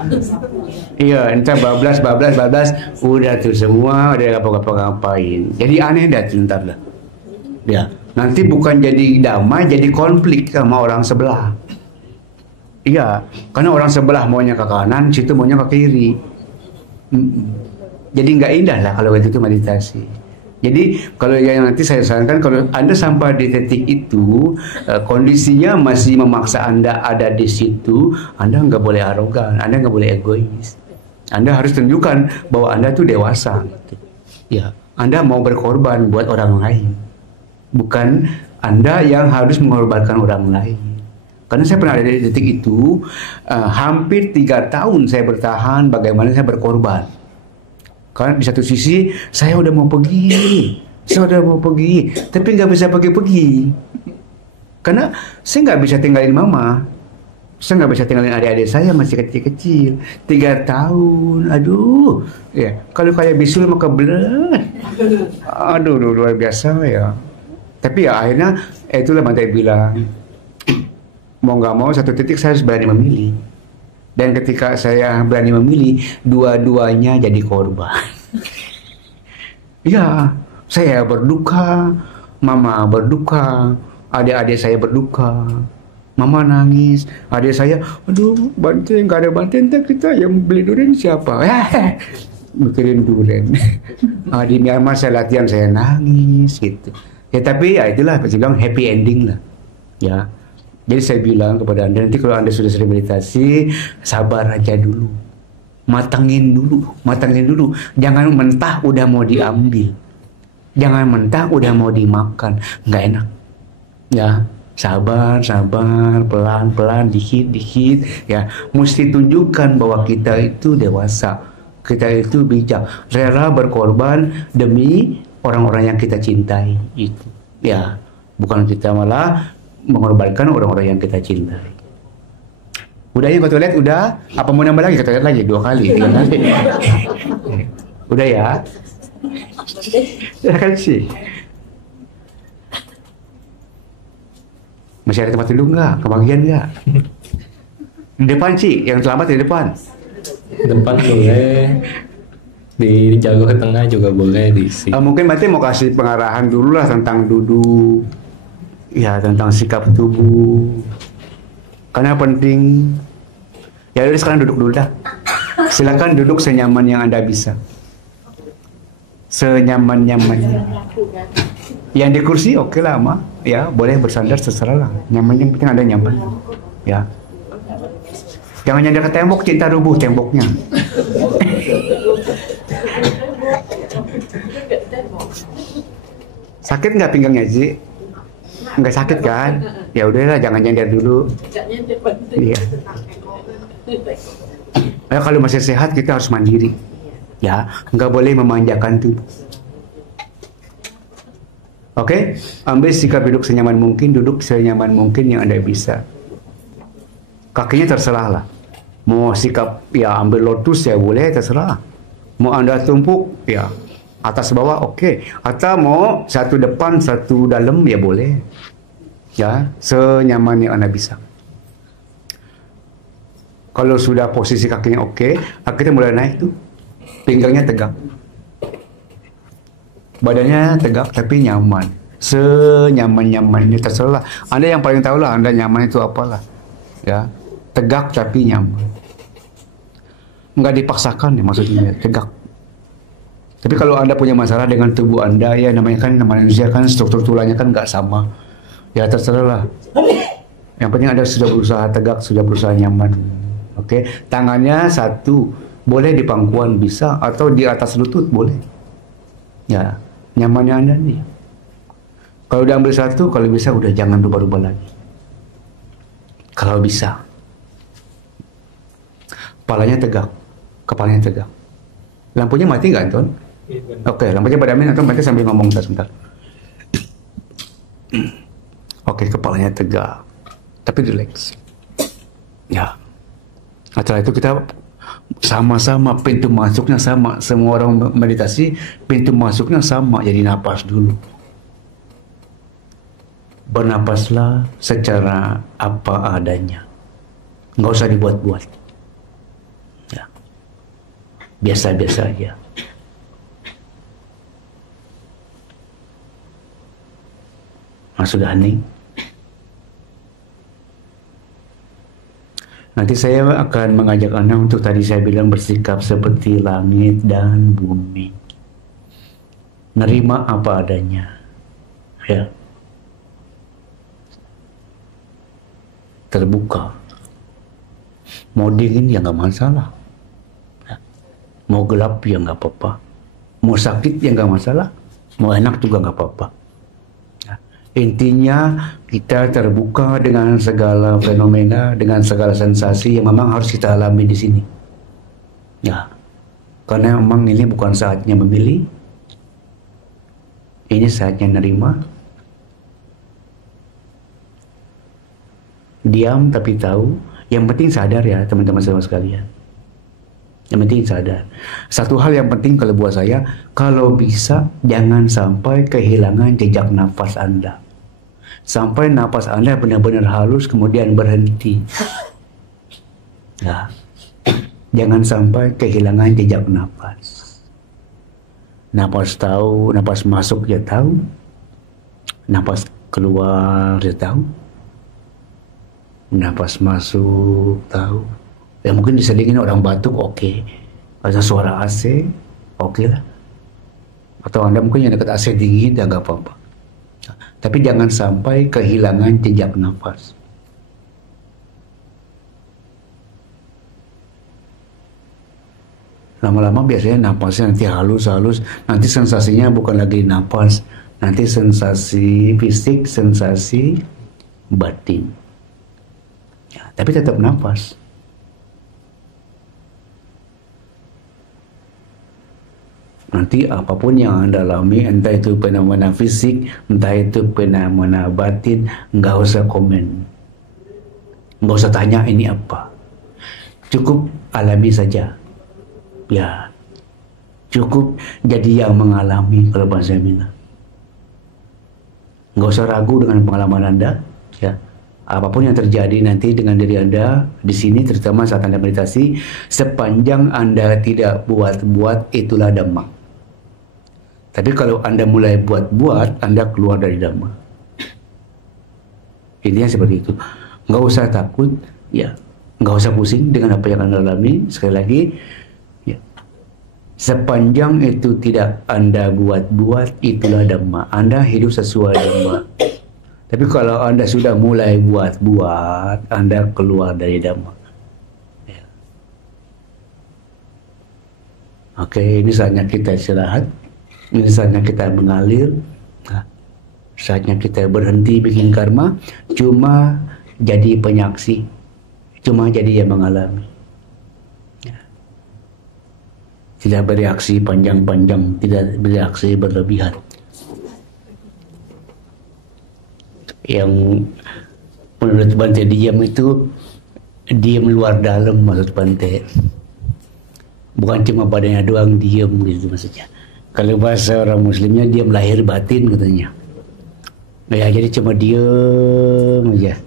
Iya, entah bablas. Udah tuh semua, udah ngapain. Jadi aneh dah tuh ntar lah. Ya, nanti bukan jadi damai, jadi konflik sama orang sebelah. Iya, karena orang sebelah maunya ke kanan, situ maunya ke kiri. Jadi nggak indah lah kalau itu meditasi. Jadi kalau yang nanti saya sarankan, kalau Anda sampai di titik itu, kondisinya masih memaksa Anda ada di situ, Anda nggak boleh arogan, Anda nggak boleh egois. Anda harus tunjukkan bahwa Anda tuh dewasa. Gitu. Ya, Anda mau berkorban buat orang lain, bukan Anda yang harus mengorbankan orang lain. Karena saya pernah ada di titik itu, hampir 3 tahun saya bertahan bagaimana saya berkorban. Karena di satu sisi saya udah mau pergi, tapi nggak bisa pergi-pergi. Karena saya nggak bisa tinggalin mama, saya nggak bisa tinggalin adik-adik saya masih kecil-kecil, 3 tahun. Aduh, ya kalau kayak bisul maka berat. Aduh, luar biasa ya. Tapi ya akhirnya itulah Bantai bilang, mau nggak mau satu titik saya harus berani memilih. Dan ketika saya berani memilih, dua-duanya jadi korban. Ya, saya berduka, mama berduka, adik-adik saya berduka. Mama nangis, adik saya, aduh Bante, nggak ada Bante, entah kita yang beli durian siapa? Mikirin durian. Di Myanmar saya latihan, saya nangis gitu. Ya tapi ya itulah, saya bilang happy ending lah. Ya, jadi saya bilang kepada Anda, nanti kalau Anda sudah sering meditasi, sabar aja dulu. Matangin dulu. Jangan mentah udah mau diambil. Jangan mentah udah mau dimakan. Nggak enak. Ya, sabar, pelan-pelan, dikit. Ya, mesti tunjukkan bahwa kita itu dewasa. Kita itu bijak. Rela berkorban demi orang-orang yang kita cintai. Itu. Ya, bukan kita malah mengorbankan orang-orang yang kita cintai. Udah ya ke toilet, udah? Apa mau nambah lagi ke toilet lagi? 2 kali, 3 kali. Udah ya? Terima kasih. Masih ada tempat duduk nggak? Kebagian nggak? Di depan sih, yang terlambat di depan. Depan boleh, di jago ke tengah juga boleh diisi. Mungkin Bante mau kasih pengarahan dulu lah tentang duduk. Ya, tentang sikap tubuh. Karena penting. Ya udah sekarang duduk dulu dah. Silakan duduk senyaman yang Anda bisa. Senyaman-nyamannya. Yang di kursi oke lah, Ma. Ya, boleh bersandar terserah lah. Nyaman, yang penting Anda nyaman. Ya. Jangan nyandar ke tembok, cinta rubuh temboknya. Sakit nggak pinggangnya, Ji? Nggak sakit kan? Ya udahlah, jangan nyender dulu. Iya. Ya, kalau masih sehat kita harus mandiri. Ya, nggak boleh memanjakan tubuh. Oke, ambil sikap duduk senyaman mungkin, duduk senyaman mungkin yang Anda bisa. Kakinya terserah lah. Mau sikap ya ambil lotus ya boleh, terserah. Mau Anda tumpuk ya atas bawah oke. Atau mau satu depan satu dalam ya boleh. Ya, senyaman yang Anda bisa. Kalau sudah posisi kakinya oke, kita mulai naik tuh. Pinggangnya tegak. Badannya tegak tapi nyaman. Senyaman-nyamannya terserah. Anda yang paling tahu lah Anda nyaman itu apalah. Ya, tegak tapi nyaman. Nggak dipaksakan ya maksudnya, tegak. Tapi kalau Anda punya masalah dengan tubuh Anda, ya namanya manusia kan struktur tulangnya kan nggak sama. Ya terserah lah. Yang penting Anda sudah berusaha tegak, sudah berusaha nyaman. Oke, tangannya satu, boleh di pangkuan bisa, atau di atas lutut boleh. Ya, nyamannya Anda nih. Kalau udah ambil satu, kalau bisa udah jangan rubah-rubah lagi. Kalau bisa. Kepalanya tegak, kepalanya tegak. Lampunya mati nggak, Anton? Oke, lampunya padam, Anton nanti sambil ngomong sebentar. Oke, kepalanya tegak, tapi relax. Ya. Setelah itu kita sama-sama, pintu masuknya sama. Semua orang meditasi, pintu masuknya sama. Jadi napas dulu. Bernapaslah secara apa adanya. Nggak usah dibuat-buat. Ya. Biasa-biasa aja. Nah, sudah hening. Nanti saya akan mengajak Anda untuk tadi saya bilang bersikap seperti langit dan bumi. Nerima apa adanya. Ya. Terbuka. Mau dingin ya nggak masalah. Ya. Mau gelap ya nggak apa-apa. Mau sakit ya nggak masalah. Mau enak juga nggak apa-apa. Intinya kita terbuka dengan segala fenomena, dengan segala sensasi yang memang harus kita alami di sini. Ya, Karena memang ini bukan saatnya memilih, ini saatnya nerima. Diam tapi tahu. Yang penting sadar ya teman-teman semua sekalian. Yang penting sadar. Satu hal yang penting kalau buat saya, kalau bisa jangan sampai kehilangan jejak nafas Anda. Sampai nafas Anda benar-benar halus kemudian berhenti. Ya. Jangan sampai kehilangan jejak nafas. Nafas tahu, nafas masuk dia tahu. Nafas keluar dia tahu. Nafas masuk tahu. Ya mungkin diselingin orang batuk, oke. Ada suara AC, oke lah. Atau Anda mungkin yang dekat AC dingin, ya nggak apa-apa. Tapi jangan sampai kehilangan jejak nafas. Lama-lama biasanya napasnya nanti halus-halus, nanti sensasinya bukan lagi napas, nanti sensasi fisik, sensasi batin. Ya, tapi tetap napas. Nanti apapun yang Anda alami, entah itu fenomena fisik, entah itu fenomena batin, nggak usah komen. Nggak usah tanya ini apa. Cukup alami saja. Ya, cukup jadi yang mengalami kalau bahasa Minang. Nggak usah ragu dengan pengalaman Anda. Ya, apapun yang terjadi nanti dengan diri Anda di sini, terutama saat Anda meditasi, sepanjang Anda tidak buat-buat, itulah Dhamma. Tapi kalau Anda mulai buat-buat, Anda keluar dari Dhamma. Intinya seperti itu. Nggak usah takut, ya, nggak usah pusing dengan apa yang Anda alami. Sekali lagi, sepanjang itu tidak Anda buat-buat, itulah Dhamma. Anda hidup sesuai Dhamma. Tapi kalau Anda sudah mulai buat-buat, Anda keluar dari Dhamma. Ya. Oke, ini saatnya kita istirahat. Ini saatnya kita mengalir. Nah, saatnya kita berhenti bikin karma. Cuma jadi penyaksi. Cuma jadi yang mengalami. Tidak bereaksi panjang-panjang, tidak bereaksi berlebihan. Yang menurut Bante diam itu diam luar dalam, maksud Bante. Bukan cuma badannya doang diam gitu maksudnya. Kalau bahasa orang Muslimnya diam lahir batin katanya. Ya jadi cuma diam aja.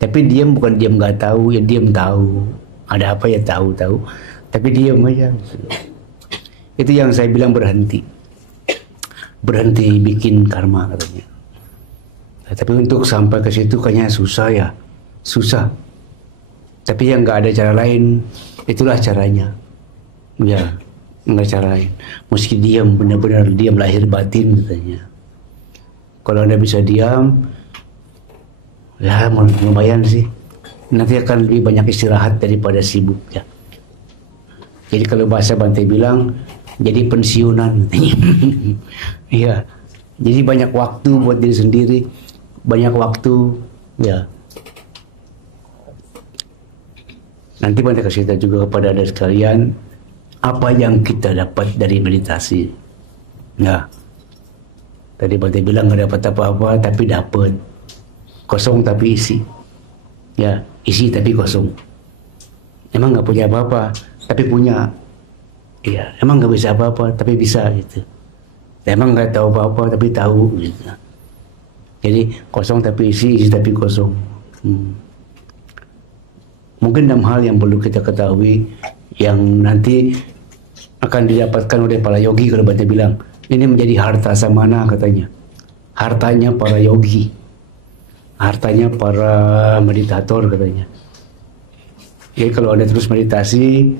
Tapi diam bukan diam nggak tahu, ya diam tahu. Ada apa ya tahu-tahu. Tapi diam aja. Itu yang saya bilang berhenti. Berhenti bikin karma katanya. Nah, tapi untuk sampai ke situ kayaknya susah ya. Susah. Tapi yang nggak ada cara lain, itulah caranya. Ya, nggak ada cara lain. Meski diam, benar-benar diam lahir batin katanya. Kalau Anda bisa diam, ya lumayan sih. Nanti akan lebih banyak istirahat daripada sibuk ya. Jadi kalau bahasa Bante bilang, jadi pensiunan. Iya. Jadi banyak waktu buat diri sendiri, banyak waktu, ya. Nanti Bante kasih tahu juga kepada Anda sekalian apa yang kita dapat dari meditasi. Ya. Tadi Bante bilang nggak dapat apa-apa, tapi dapat. Kosong tapi isi. Ya, isi tapi kosong. Emang nggak punya apa-apa, tapi punya. Iya, emang nggak bisa apa-apa, tapi bisa gitu. Emang nggak tahu apa-apa, tapi tahu gitu. Jadi kosong tapi isi, isi tapi kosong. Mungkin 6 hal yang perlu kita ketahui, yang nanti akan didapatkan oleh para yogi. Kalau Bante bilang ini menjadi harta samana katanya, hartanya para yogi, hartanya para meditator katanya. Jadi kalau Anda terus meditasi,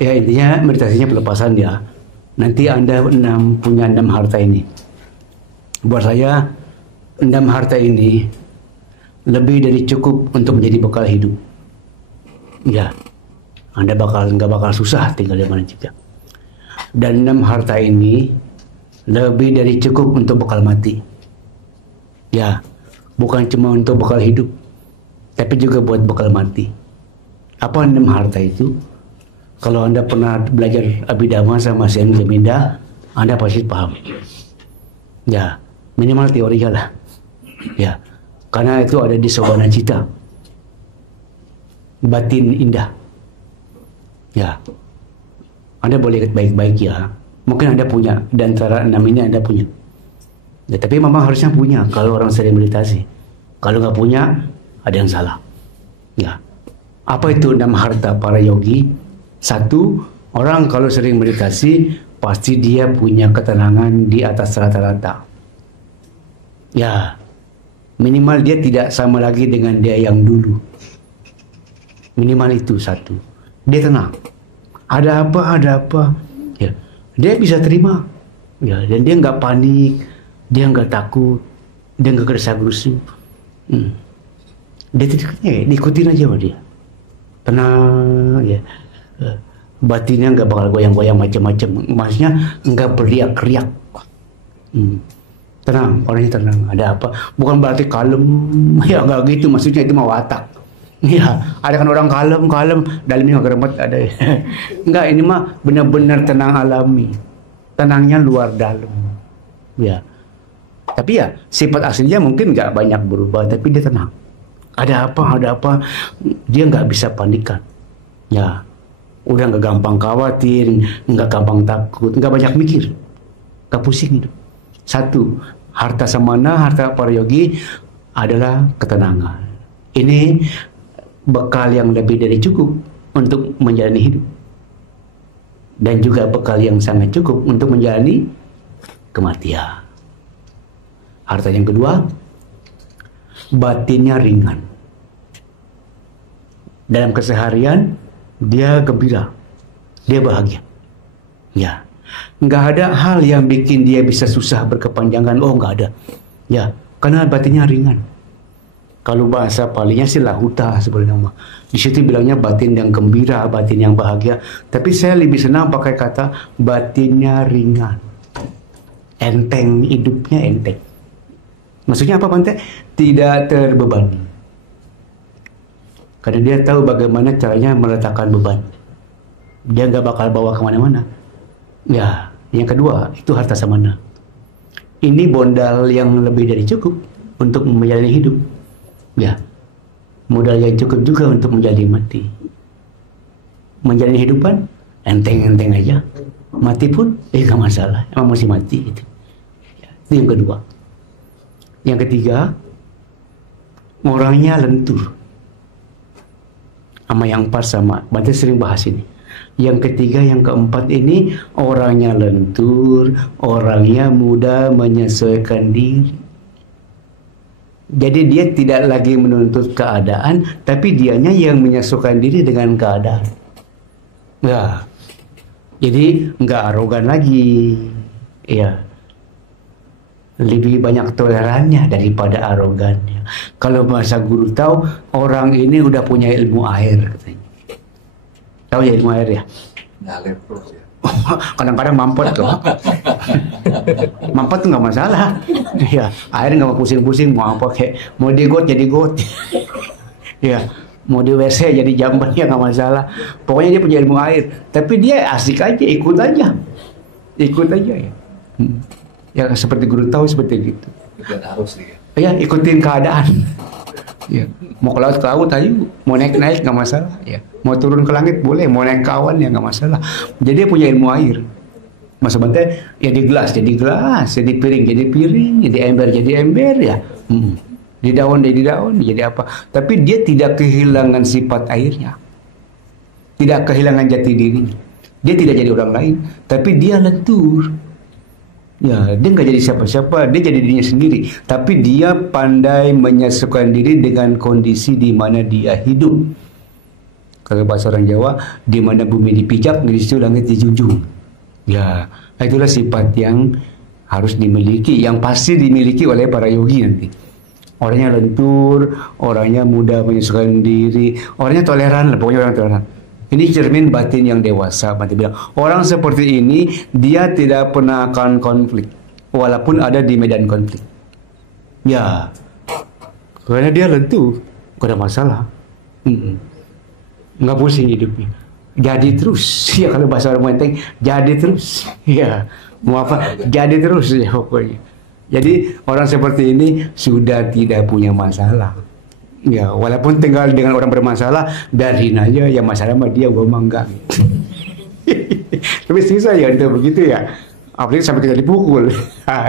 ya intinya meditasinya pelepasan ya. Nanti Anda punya 6 harta ini. Buat saya 6 harta ini lebih dari cukup untuk menjadi bekal hidup. Ya, Anda nggak bakal susah tinggal di mana juga. Dan 6 harta ini lebih dari cukup untuk bekal mati. Ya, bukan cuma untuk bekal hidup, tapi juga buat bekal mati. Apa 6 harta itu? Kalau Anda pernah belajar Abhidhamma sama Sen Jaminda, Anda pasti paham. Ya, minimal teorinya lah. Ya, karena itu ada di Sawana Cita. Batin indah. Ya, Anda boleh lihat baik-baik ya. Mungkin Anda punya, dan antara 6 ini Anda punya. Ya, tapi memang harusnya punya kalau orang sering meditasi. Kalau nggak punya, ada yang salah. Ya, apa itu 6 harta para yogi? 1, orang kalau sering meditasi pasti dia punya ketenangan di atas rata-rata. Ya, minimal dia tidak sama lagi dengan dia yang dulu. Minimal itu 1. Dia tenang. Ada apa? Ya, dia bisa terima. Ya, dan dia nggak panik, dia nggak takut, dia nggak gerasa-gerusu. Dia tidak, diikutin aja sama dia. Tenang, ya. Batinnya nggak bakal goyang-goyang macam-macam. Maksudnya nggak beriak-riak. Tenang, orangnya tenang. Ada apa? Bukan berarti kalem. Ya nggak gitu. Maksudnya itu mau watak. Ya, ada kan orang kalem, dalamnya nggak geremet ada. Enggak, ini mah benar-benar tenang alami. Tenangnya luar dalam. Ya. Tapi ya sifat aslinya mungkin nggak banyak berubah, tapi dia tenang. Ada apa? Dia nggak bisa panikan. Ya, udah nggak gampang khawatir, nggak gampang takut, nggak banyak mikir, nggak pusing itu. 1, harta samana, harta para yogi adalah ketenangan. Ini bekal yang lebih dari cukup untuk menjalani hidup, dan juga bekal yang sangat cukup untuk menjalani kematian. Harta yang kedua, batinnya ringan. Dalam keseharian dia gembira, dia bahagia. Ya, nggak ada hal yang bikin dia bisa susah berkepanjangan. Oh, nggak ada. Ya, karena batinnya ringan. Kalau bahasa Palinya sih lahuta sebenarnya. Di situ bilangnya batin yang gembira, batin yang bahagia. Tapi saya lebih senang pakai kata batinnya ringan. Enteng, hidupnya enteng. Maksudnya apa, Bante? Tidak terbebani. Karena dia tahu bagaimana caranya meletakkan beban. Dia nggak bakal bawa kemana-mana. Ya, yang kedua itu harta samana. Ini modal yang lebih dari cukup untuk menjalani hidup. Ya, modal yang cukup juga untuk menjalani mati. Menjalani hidupan enteng-enteng aja. Mati pun nggak masalah. Emang masih mati itu. Ya, itu yang kedua. Yang ketiga, orangnya lentur. Sama yang pas sama, Bante sering bahas ini. Yang ketiga, yang keempat ini orangnya lentur, orangnya mudah menyesuaikan diri. Jadi dia tidak lagi menuntut keadaan, tapi dianya yang menyesuaikan diri dengan keadaan. Ya, jadi nggak arogan lagi. Ya, lebih banyak tolerannya daripada arogannya. Kalau bahasa guru tahu, orang ini udah punya ilmu air katanya. Tahu ya ilmu air ya? Ngalir terus ya. Kadang-kadang mampet tuh. Mampet tuh nggak masalah. Ya, air nggak mau pusing-pusing, mau apa kayak mau di got jadi got. Ya, mau di WC jadi jamban ya nggak masalah. Pokoknya dia punya ilmu air. Tapi dia asik aja, ikut aja ya. Ya seperti guru tahu seperti gitu. Ikutin arus nih ya. Ya ikutin keadaan. Ya, mau ke laut ayo, mau naik nggak masalah. Ya, mau turun ke langit boleh, mau naik ke awan ya nggak masalah. Jadi dia punya ilmu air. Masa Bante ya di gelas jadi gelas, jadi piring, jadi ember ya. Di daun jadi apa? Tapi dia tidak kehilangan sifat airnya, tidak kehilangan jati dirinya. Dia tidak jadi orang lain, tapi dia lentur. Ya, dia nggak jadi siapa-siapa, dia jadi dirinya sendiri. Tapi dia pandai menyesuaikan diri dengan kondisi di mana dia hidup. Kalau bahasa orang Jawa, di mana bumi dipijak, di situ langit dijunjung. Ya, itulah sifat yang harus dimiliki, yang pasti dimiliki oleh para yogi nanti. Orangnya lentur, orangnya mudah menyesuaikan diri, orangnya toleran, pokoknya orang toleran. Ini cermin batin yang dewasa. Bante bilang, orang seperti ini dia tidak pernah akan konflik, walaupun ada di medan konflik. Ya, karena dia lentur, gak ada masalah. Nggak pusing hidupnya. jadi terus. Ya kalau bahasa orang Menteng, jadi terus. Ya, mau apa? Jadi terus ya pokoknya. Jadi orang seperti ini sudah tidak punya masalah. Ya, walaupun tinggal dengan orang bermasalah, biarin aja. Ya masalah sama dia, gue mah enggak. Tapi susah ya itu begitu ya. Apalagi sampai kita dipukul.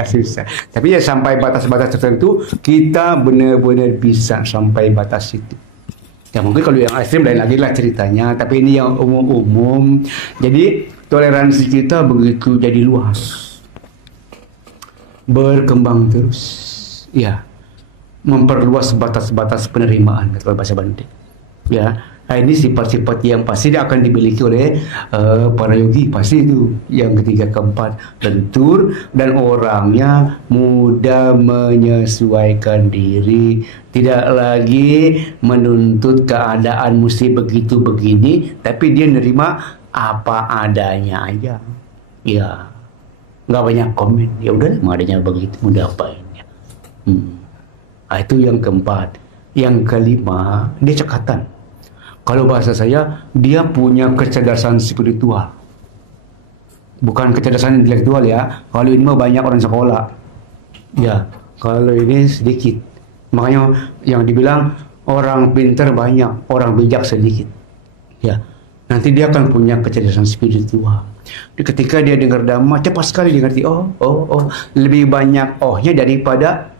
Susah. Tapi ya sampai batas-batas tertentu, kita benar-benar bisa sampai batas itu. Ya mungkin kalau yang ekstrim lain lagi lah ceritanya. Tapi ini yang umum-umum. Jadi toleransi kita begitu jadi luas. Berkembang terus, ya, memperluas batas-batas penerimaan kalau bahasa Bante, ya. Nah, ini sifat-sifat yang pasti akan dimiliki oleh para yogi, pasti itu yang ketiga keempat, lentur dan orangnya mudah menyesuaikan diri, tidak lagi menuntut keadaan mesti begitu begini, tapi dia nerima apa adanya aja, ya. Nggak banyak komen, ya udah emang adanya begitu, mudah apain ya. Nah, itu yang keempat. Yang kelima, dia cekatan. Kalau bahasa saya, dia punya kecerdasan spiritual, bukan kecerdasan intelektual ya. Kalau ini mah banyak orang sekolah, ya. Kalau ini sedikit. Makanya yang dibilang orang pintar banyak, orang bijak sedikit, ya. Nanti dia akan punya kecerdasan spiritual. Ketika dia dengar dhamma, cepat sekali dia ngerti. Oh, lebih banyak ohnya daripada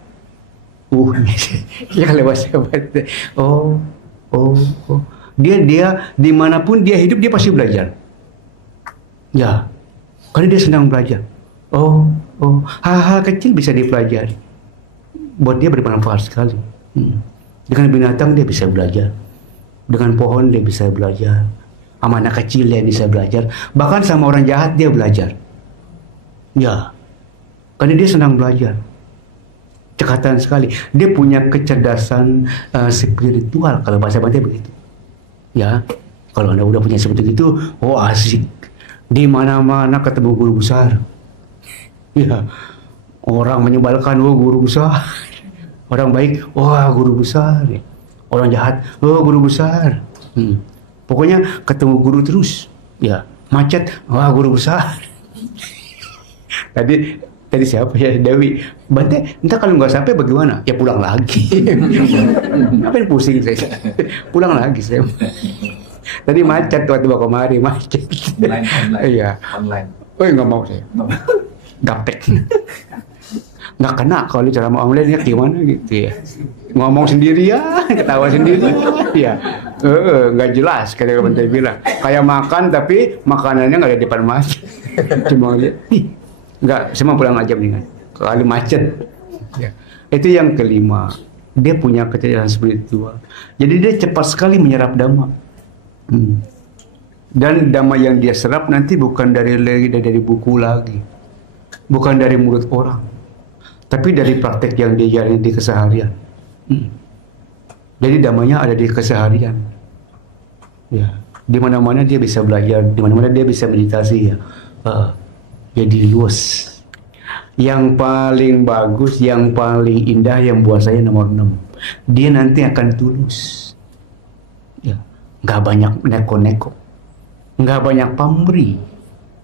ya lewat sahabat. Oh. Dia dimanapun dia hidup dia pasti belajar. Ya, karena dia senang belajar. Hal-hal kecil bisa dipelajari. Buat dia bermanfaat sekali. Dengan binatang dia bisa belajar. Dengan pohon dia bisa belajar. Sama anak kecil dia bisa belajar. Bahkan sama orang jahat dia belajar. Ya, karena dia senang belajar. Cekatan sekali. Dia punya kecerdasan spiritual kalau bahasa Bante begitu. Ya, kalau Anda udah punya seperti itu, asik. Di mana-mana ketemu guru besar. Ya, orang menyebalkan, guru besar. Orang baik, guru besar. Orang jahat, guru besar. Pokoknya ketemu guru terus. Ya, macet, guru besar. Tadi siapa ya, Dewi? Bante, entah kalau nggak sampai bagaimana? Ya pulang lagi. Ngapain pusing saya? Pulang lagi saya. Tadi macet waktu bawa kemari, macet. Online. Iya. Online. Nggak mau saya. Gaptek. Nggak kena kalau ceramah online ya gimana gitu ya. Ngomong sendiri ya, ketawa sendiri ya. Nggak jelas kayak Bante bilang. Kayak makan tapi makanannya nggak ada di depan mata. Cuma lihat, nggak, semua pulang aja mendingan. Kali macet. Ya. Itu yang kelima. Dia punya kecerdasan spiritual. Jadi dia cepat sekali menyerap dhamma. Dan dhamma yang dia serap nanti bukan dari buku lagi. Bukan dari mulut orang. Tapi dari praktek yang dia jalani di keseharian. Jadi dhammanya ada di keseharian. Ya, di mana-mana dia bisa belajar, di mana-mana dia bisa meditasi ya. Jadi luas. Yang paling bagus, yang paling indah, yang buat saya nomor 6. Dia nanti akan tulus. Ya, nggak banyak neko-neko, nggak banyak pamrih.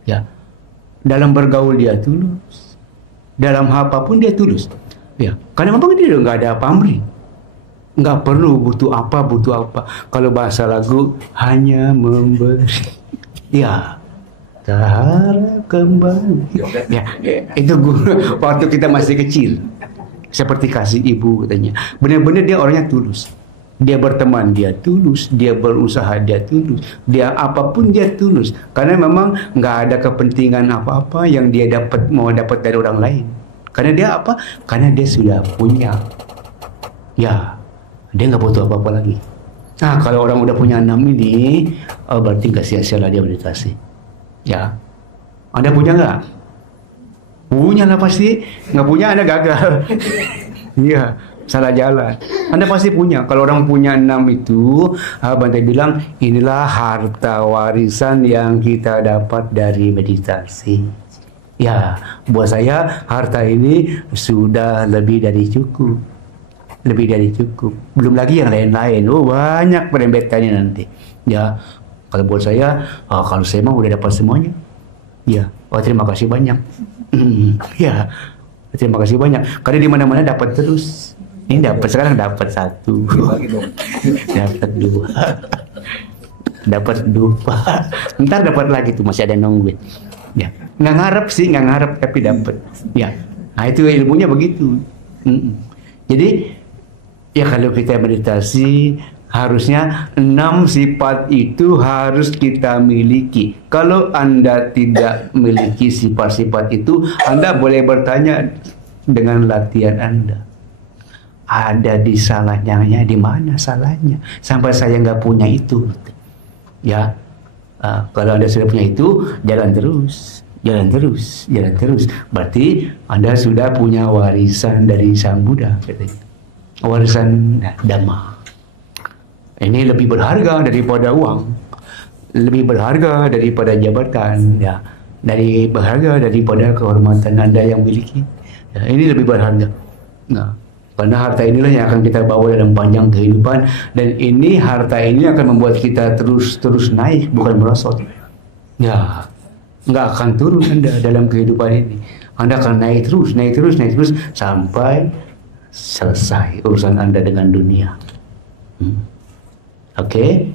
Ya, dalam bergaul dia tulus. Dalam apapun dia tulus. Ya, karena memang dia nggak ada pamrih. Nggak perlu butuh apa. Kalau bahasa lagu hanya memberi. Ya, Tahara kembali. Ya, itu guru waktu kita masih kecil. Seperti kasih ibu katanya. Benar-benar dia orangnya tulus. Dia berteman dia tulus, dia berusaha dia tulus, dia apapun dia tulus. Karena memang nggak ada kepentingan apa-apa yang dia mau dapat dari orang lain. Karena dia apa? Karena dia sudah punya. Ya, dia nggak butuh apa-apa lagi. Nah, kalau orang udah punya 6 ini, berarti nggak sia-sia lah dia meditasi. Ya, Anda punya nggak? Punya lah pasti. Nggak punya Anda gagal. Iya, salah jalan. Anda pasti punya. Kalau orang punya 6 itu, Bante bilang inilah harta warisan yang kita dapat dari meditasi. Ya, buat saya harta ini sudah lebih dari cukup. Lebih dari cukup. Belum lagi yang lain-lain. Banyak perembetannya nanti. Ya, Kalau buat saya, kalau saya mah udah dapat semuanya. Ya, terima kasih banyak. Ya, terima kasih banyak. Karena di mana-mana dapat terus. Ini dapat sekarang dapat 1, Bagi dong. dapat 2, dapat 2. Ntar dapat lagi tuh, masih ada nungguin. Ya, nggak ngarep tapi dapat. Ya, nah itu ilmunya begitu. Jadi ya kalau kita meditasi harusnya 6 sifat itu harus kita miliki. Kalau Anda tidak memiliki sifat-sifat itu, Anda boleh bertanya dengan latihan Anda. Ada di salahnya, di mana salahnya? Sampai saya nggak punya itu. Ya, kalau Anda sudah punya itu, jalan terus. Berarti Anda sudah punya warisan dari Sang Buddha, katanya. Warisan Dhamma. Ini lebih berharga daripada uang, lebih berharga daripada jabatan, ya, berharga daripada kehormatan Anda yang miliki. Ya, ini lebih berharga. Nah, karena harta inilah yang akan kita bawa dalam panjang kehidupan, dan ini harta ini akan membuat kita terus naik, bukan merosot. Ya, nggak akan turun Anda dalam kehidupan ini. Anda akan naik terus sampai selesai urusan Anda dengan dunia. Oke?